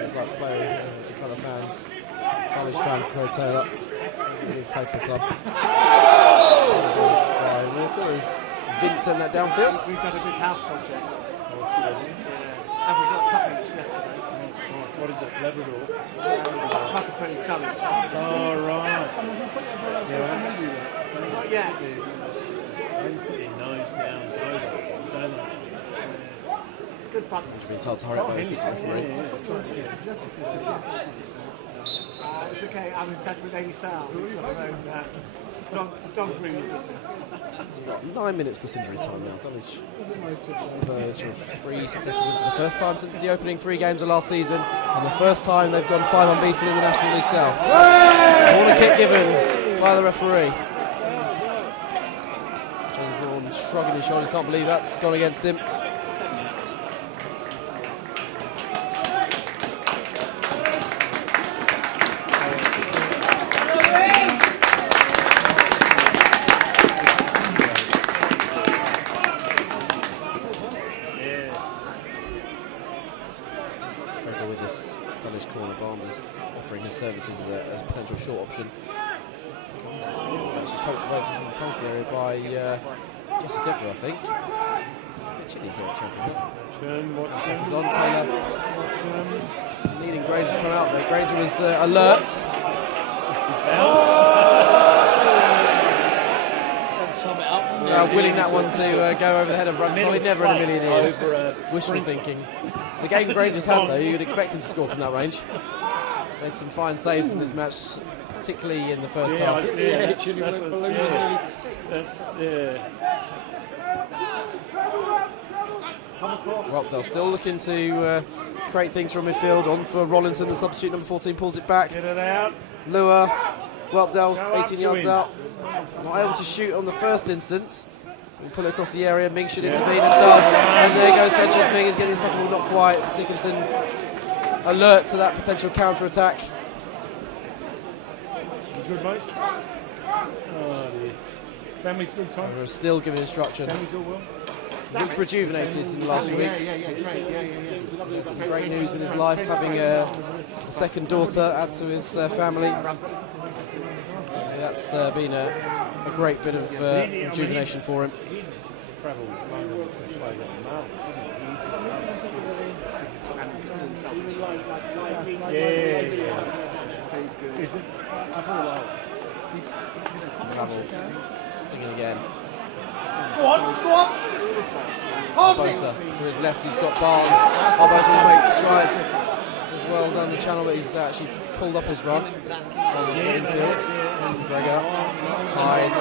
He's like to play in front of fans. Dulwich fan, Clay Taylor. He's plays for the club. By Walker is Vincent that downfield. We've done a big house project. And we got puppets yesterday. What is it, Labrador? Puppet putting Dulwich. Oh, right. Not yet. Putting nose down, so Good fun. He's been told to hurry up by the assistant referee. It's okay, I'm in touch with Amy Sal. We've got our own dog grooming business. We've got 9 minutes plus injury time now. Dulwich on the verge of 3 successive wins for the first time since the opening 3 games of last season, and the first time they've gone 5 unbeaten in the National League South. Corner kick given by the referee. James Vaughan shrugging his shoulders, can't believe that's gone against him. With this Dulwich corner, Barnes is offering his services as a potential short option. It's actually poked away from the penalty area by Jesse Decker, I think. It's a bit chilly here at Chelmsford. He's on Taylor. Needing Granger to come out there. Granger was alert. Willing that one to go over the head of Ravazzoli, never in a million years. Wishful thinking. The game Granger's had, though, you'd expect him to score from that range. Made some fine saves in this match, particularly in the first half. Whelpdale still looking to create things from midfield. On for Rollinson, the substitute number 14 pulls it back. Get it out. Lure, Whelpdale 18 yards out. Not able to shoot on the first instance. We pull it across the area, Ming should intervene and does. And there goes Sanchez. Ming is getting the second ball, not quite. Dickinson alert to that potential counter-attack. Good, mate. Oh, dear. Family's good, Tom. We're still giving instruction. Family's all well. Looks rejuvenated in the last few weeks. Had some great news in his life, having a second daughter add to his family. That's been a great bit of rejuvenation for him. Travel London to play that Travel singing again. Go on! Barbosa to his left, he's got Barnes. Barbosa will make strides as well down the channel, but he's actually pulled up his run. On his infield. McGregor. Hyde.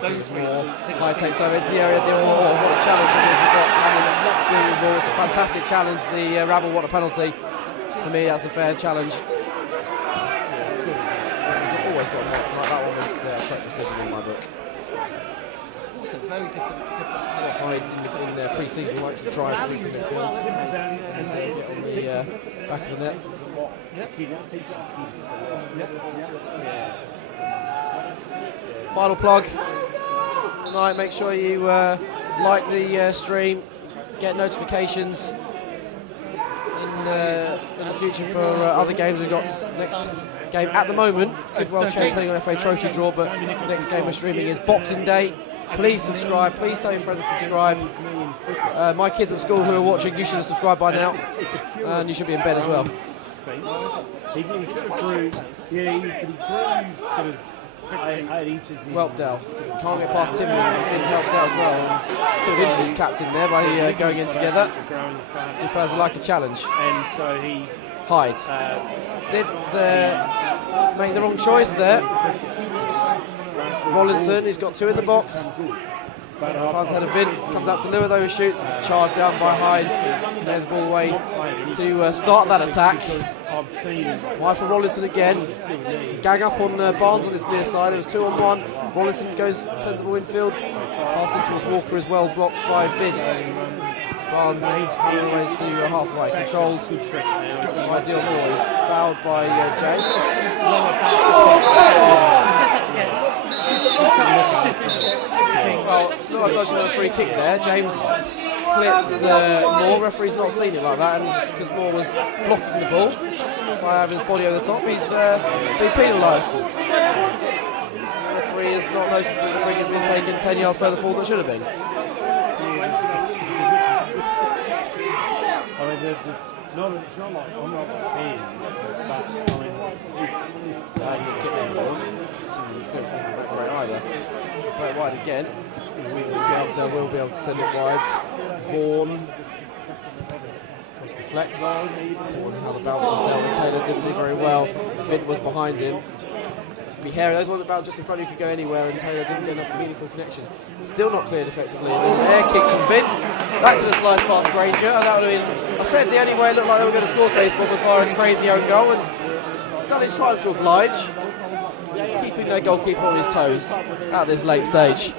Those three. Hyde takes over into the area. Dillwall. What a challenge it is. You've got Hammond winning the ball. It's a fantastic challenge. The Rabble want a penalty. For me, that's a fair challenge. He's not always got a block tonight. That one was a correct decision in my book. Also very different. Hyde in their pre-season likes to drive through from midfield and get on the back of the net. Final plug tonight. Make sure you like the stream, get notifications in the future for other games. We've got next game at the moment could well change depending on FA Trophy draw, but next game we're streaming is Boxing Day. Please subscribe. Please tell your friends to subscribe. My kids at school who are watching, you should have subscribed by now, and you should be in bed as well. He sort of grew, he grew sort of 8 inches. Whelpdale can't get past Tim and Whelpdale as well. Could have injured his captain there by going in together. Two players like a challenge. And so he Hyde did make the wrong choice there. Rollinson, he's got two in the box. Finds head of Vin, comes out to lure those shoots. It's charged down by Hyde. There's the ball away to start that attack. Wide for Rollinson again. Gang up on Barnes on his near side. It was 2-on-1. Rollinson goes sensible infield. Pass in towards Walker as well, blocked by Vint. Barnes handed away to halfway, controlled by Deal Moyes, fouled by James. Well, it's not a dodging a free kick there. James clipped Moore. Referee's not seen it like that, and because Moore was blocking the ball by having his body over the top, he's been penalised. The referee has not noticed that the free has been taken 10 yards further forward than it should have been. I mean, it's not like I'm not saying, but I mean, Timmins wasn't that great either. Right wide again. We'll be able to send it wide. Vaughan across the flex. Vaughan, how the bounce is down. Taylor didn't do very well. Vint was behind him. Be hairy. Those ones about just in front who could go anywhere, and Taylor didn't get enough meaningful connection. Still not cleared effectively. And then an air kick from Vint. That could have slid past Granger, and that would have been. I said the only way it looked like they were going to score Facebook was via a crazy own goal, and Dulwich trying to oblige, keeping their goalkeeper on his toes at this late stage.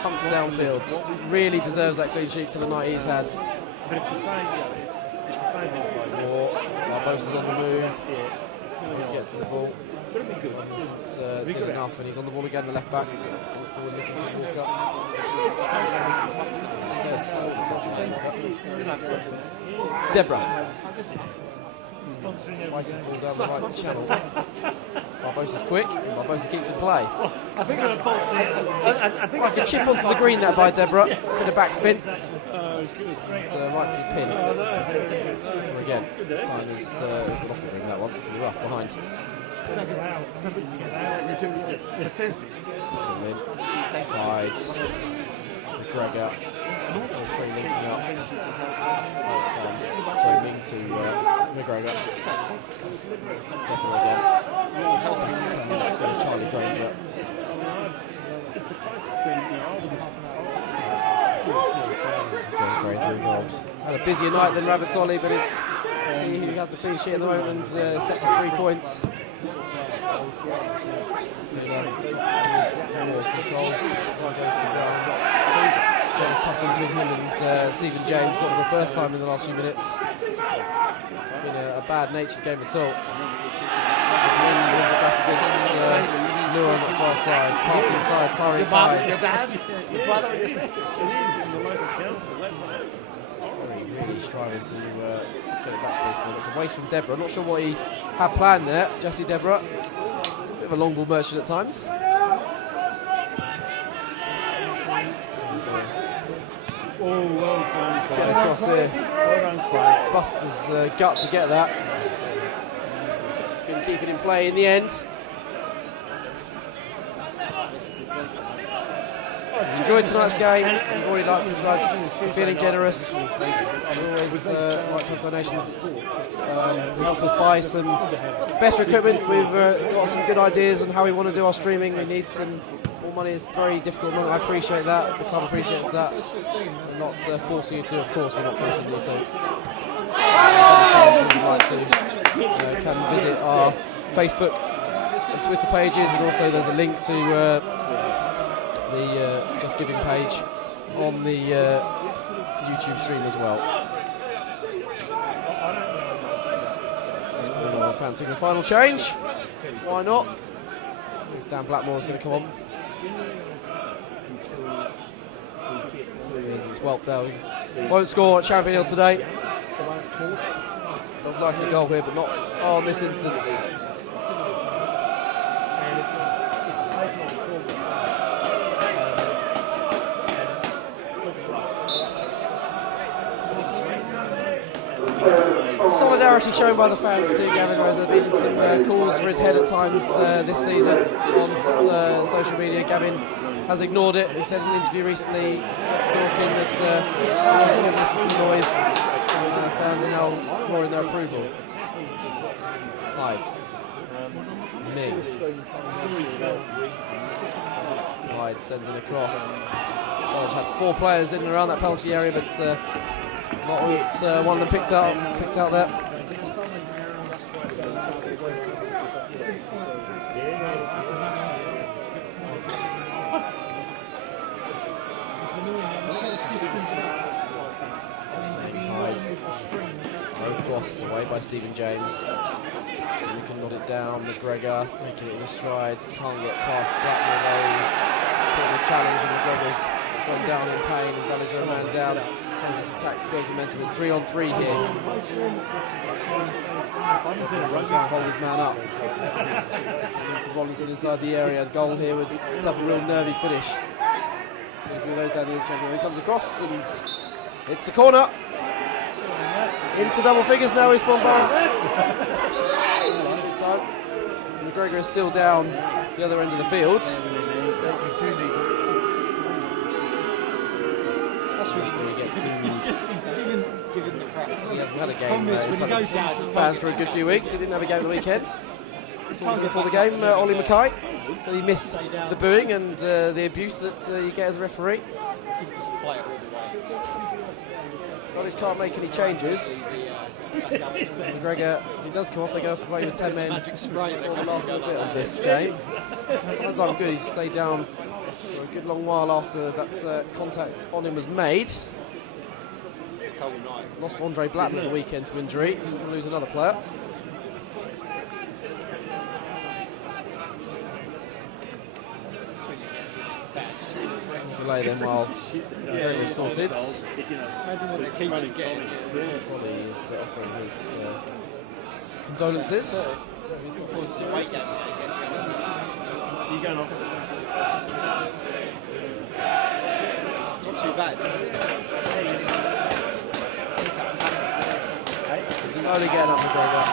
Punts downfield. Really deserves that clean sheet for the night he's had. but it's the same thing. Barbosa's on the move. He gets to the ball. It's did enough, and he's on the ball again, the left back. Forward looking for Walker. Deborah. Fighting ball down the right channel. Barbosa's quick. Barbosa keeps in play. I think Like a chip onto the green there by Deborah. Bit of backspin. Right to the pin. Deborah again. This time he's got off the ring, that one. It's in the rough behind. seriously. Tim Hyde. McGregor. Three linking up. Swimming to McGregor. Deborah again. Comes for Charlie Granger. Granger involved. Had a busier night than Ravitsoli, but it's he who has the clean sheet at the moment and set for 3 points. Controls. Goes to ground. Got a tussle between him and Stephen James, not for the first time in the last few minutes. Been a bad-natured game at all. And then was it back against Lure on the far side. Passing side, Tariq Hyde. Your dad, your brother, and your sister. Really striving to get it back for his ball. It's a waste from Deborah. I'm not sure what he had planned there. Jesse Deborah. A bit of a long ball merchant at times. Get across here. Buster's gut to get that. Couldn't keep it in play in the end. If you enjoyed tonight's game, if you've already liked to subscribe, if you're feeling generous, we always like to have donations that help us buy some better equipment. We've got some good ideas on how we want to do our streaming. We need some more money. It's very difficult. I appreciate that. The club appreciates that. I'm not forcing you to, of course, we're not forcing you to. If you'd like to, can visit our Facebook and Twitter pages, and also there's a link to the Just Giving page on the YouTube stream as well. Fancying the final change. Why not? It's Dan Blackmore's going to come on. It's Whelpdale. Won't score at Champion Hill today. Does like a goal here, but not on this instance. Solidarity shown by the fans to Gavin, whereas there have been some calls for his head at times this season on social media. Gavin has ignored it. He said in an interview recently to Dorkin that he wasn't listen to the noise. Fans are now roaring their approval. Hyde. Ming. Hyde sends it across. Dulwich had 4 players in and around that penalty area, but not one of them picked out there. No crosses away by Stephen James. So we can nod it down. McGregor taking it in his stride. Can't get past Blackmore though. Putting a challenge, and McGregor's gone down in pain, and Dulwich are a man down. As this attack builds momentum, it's 3-on-3 here. Runs around, hold his man up. Into Rollinson inside the area, and goal here would set up a real nervy finish. Seems to be those down the champion. He comes across, and it's a corner. Into double figures now, Eastbourne Borough. Injury time. McGregor is still down the other end of the field. He gets blues. He hasn't had a game in front of fans for a good few weeks. He didn't have a game at the weekend. Before the game, Ollie Mackay. So he missed the booing and the abuse that you get as a referee. Dulwich can't make any changes. McGregor, if he does come off, they go for play with 10 men for the last little bit of this game. Sometimes I'm good, he's stayed down for a good long while after that contact on him was made. Lost Andre Blackman at the weekend to injury. We'll lose another player. Delay them while McGregor is sorted. Solly is offering his condolences. He's not too serious. Not too bad. Slowly getting up McGregor.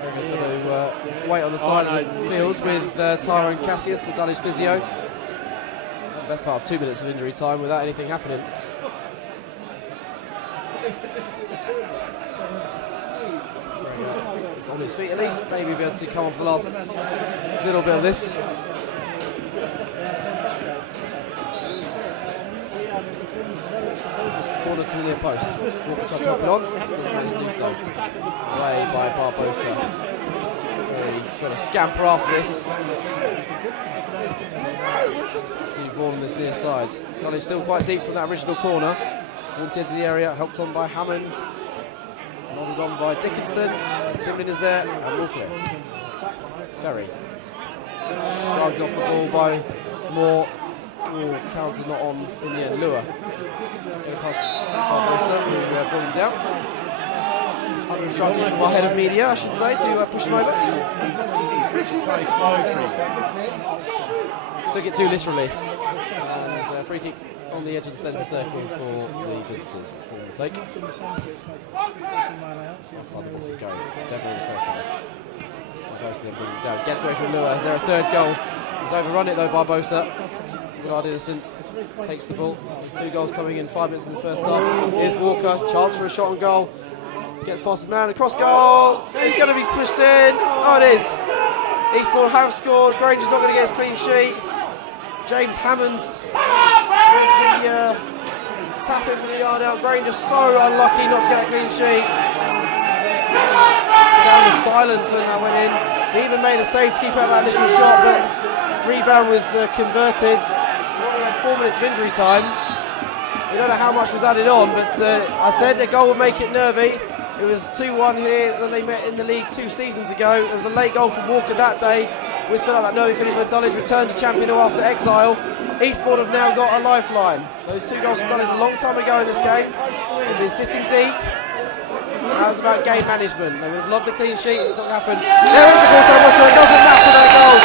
McGregor's got to wait on the side of the field with Tyrone Cassius, the Dulwich physio. The best part of 2 minutes of injury time without anything happening. He's on his feet at least, maybe be able to come on for the last little bit of this. Corner to the near post. Walker tries to help it on, doesn't manage to do so. Away by Barbosa. He's got to scamper after this. See Vaughan on this near side. Dulwich still quite deep from that original corner. Towards the edge of the area, helped on by Hammond. Nodded on by Dickinson. Timlin is there, and Walker. Ferry. Shrugged off the ball by Moore. Counted not on in the end. Lua. Going past Barbosa, who brought him down. Under instructions from our head of media, I should say, to push him over. Took it too literally. And free kick on the edge of the centre circle for the visitors, which will take. Outside the box it goes. Deborah in the first line. Barbosa then brings it down. Gets away from Lua. Is there a third goal? He's overrun it though, Barbosa. Good innocent. Takes the ball. There's 2 goals coming in 5 minutes in the first half. Here's Walker. Chance for a shot on goal. Gets past his man. Across goal. It's going to be pushed in. Oh, it is. Eastbourne have scored. Granger's not going to get his clean sheet. James Hammond with the tap in from the yard out. Granger so unlucky not to get a clean sheet. Sound of silence when that went in. He even made a save to keep out that initial shot, but rebound was converted. We only had 4 minutes of injury time. We don't know how much was added on, but I said the goal would make it nervy. It was 2-1 here when they met in the league 2 seasons ago. It was a late goal from Walker that day. We still had that nervy finish when Dulwich returned to champion after exile. Eastbourne have now got a lifeline. Those 2 goals from Dulwich a long time ago in this game. They've been sitting deep. That was about game management. They would have loved the clean sheet, it didn't happen. There is the full-time whistle. It doesn't matter that goal.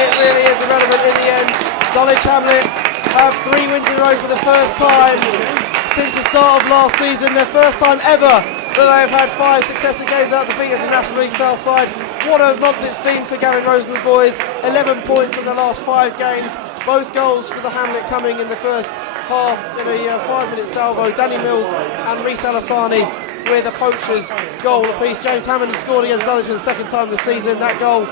It really is irrelevant in the end. Dulwich Hamlet have 3 wins in a row for the first time since the start of last season. Their first time ever that they have had 5 successive games out defeat as a National League South side. What a month it's been for Gavin Rose and the boys. 11 points in the last 5 games. Both goals for the Hamlet coming in the first half in a 5-minute salvo. Danny Mills and Reece Alassani with a poacher's goal apiece. James Hammond has scored against Dulwich for the 2nd time this season. That goal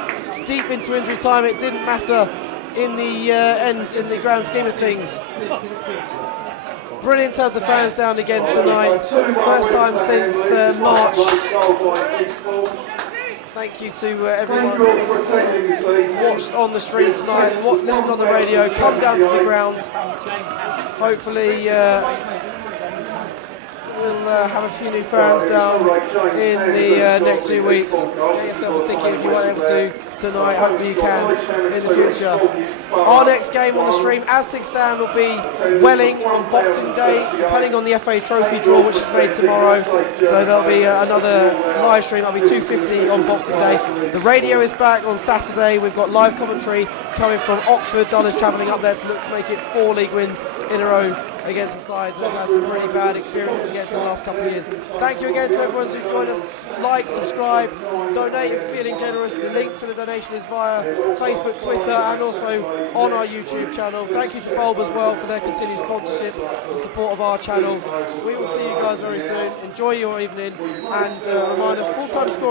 deep into injury time. It didn't matter in the end, in the grand scheme of things. Brilliant to have the fans down again tonight. First time since March. Thank you to everyone who watched on the stream tonight, listened on the radio, come down to the ground. Hopefully we'll have a few new fans down in the next few weeks. Get yourself a ticket if you weren't able to tonight. Hopefully you can in the future. Our next game on the stream, as things stand, will be Welling on Boxing Day, depending on the FA Trophy draw, which is made tomorrow. So there'll be another live stream. That'll be 2:50 on Boxing Day. The radio is back on Saturday. We've got live commentary coming from Oxford. Dulwich travelling up there to look to make it 4 league wins in a row against a side that have had some pretty bad experiences against in the last couple of years. Thank you again to everyone who's joined us. Like, subscribe, donate if you're feeling generous. The link to the donation is via Facebook, Twitter, and also on our YouTube channel. Thank you to Bulb as well for their continued sponsorship and support of our channel. We will see you guys very soon. Enjoy your evening, and a reminder, full-time score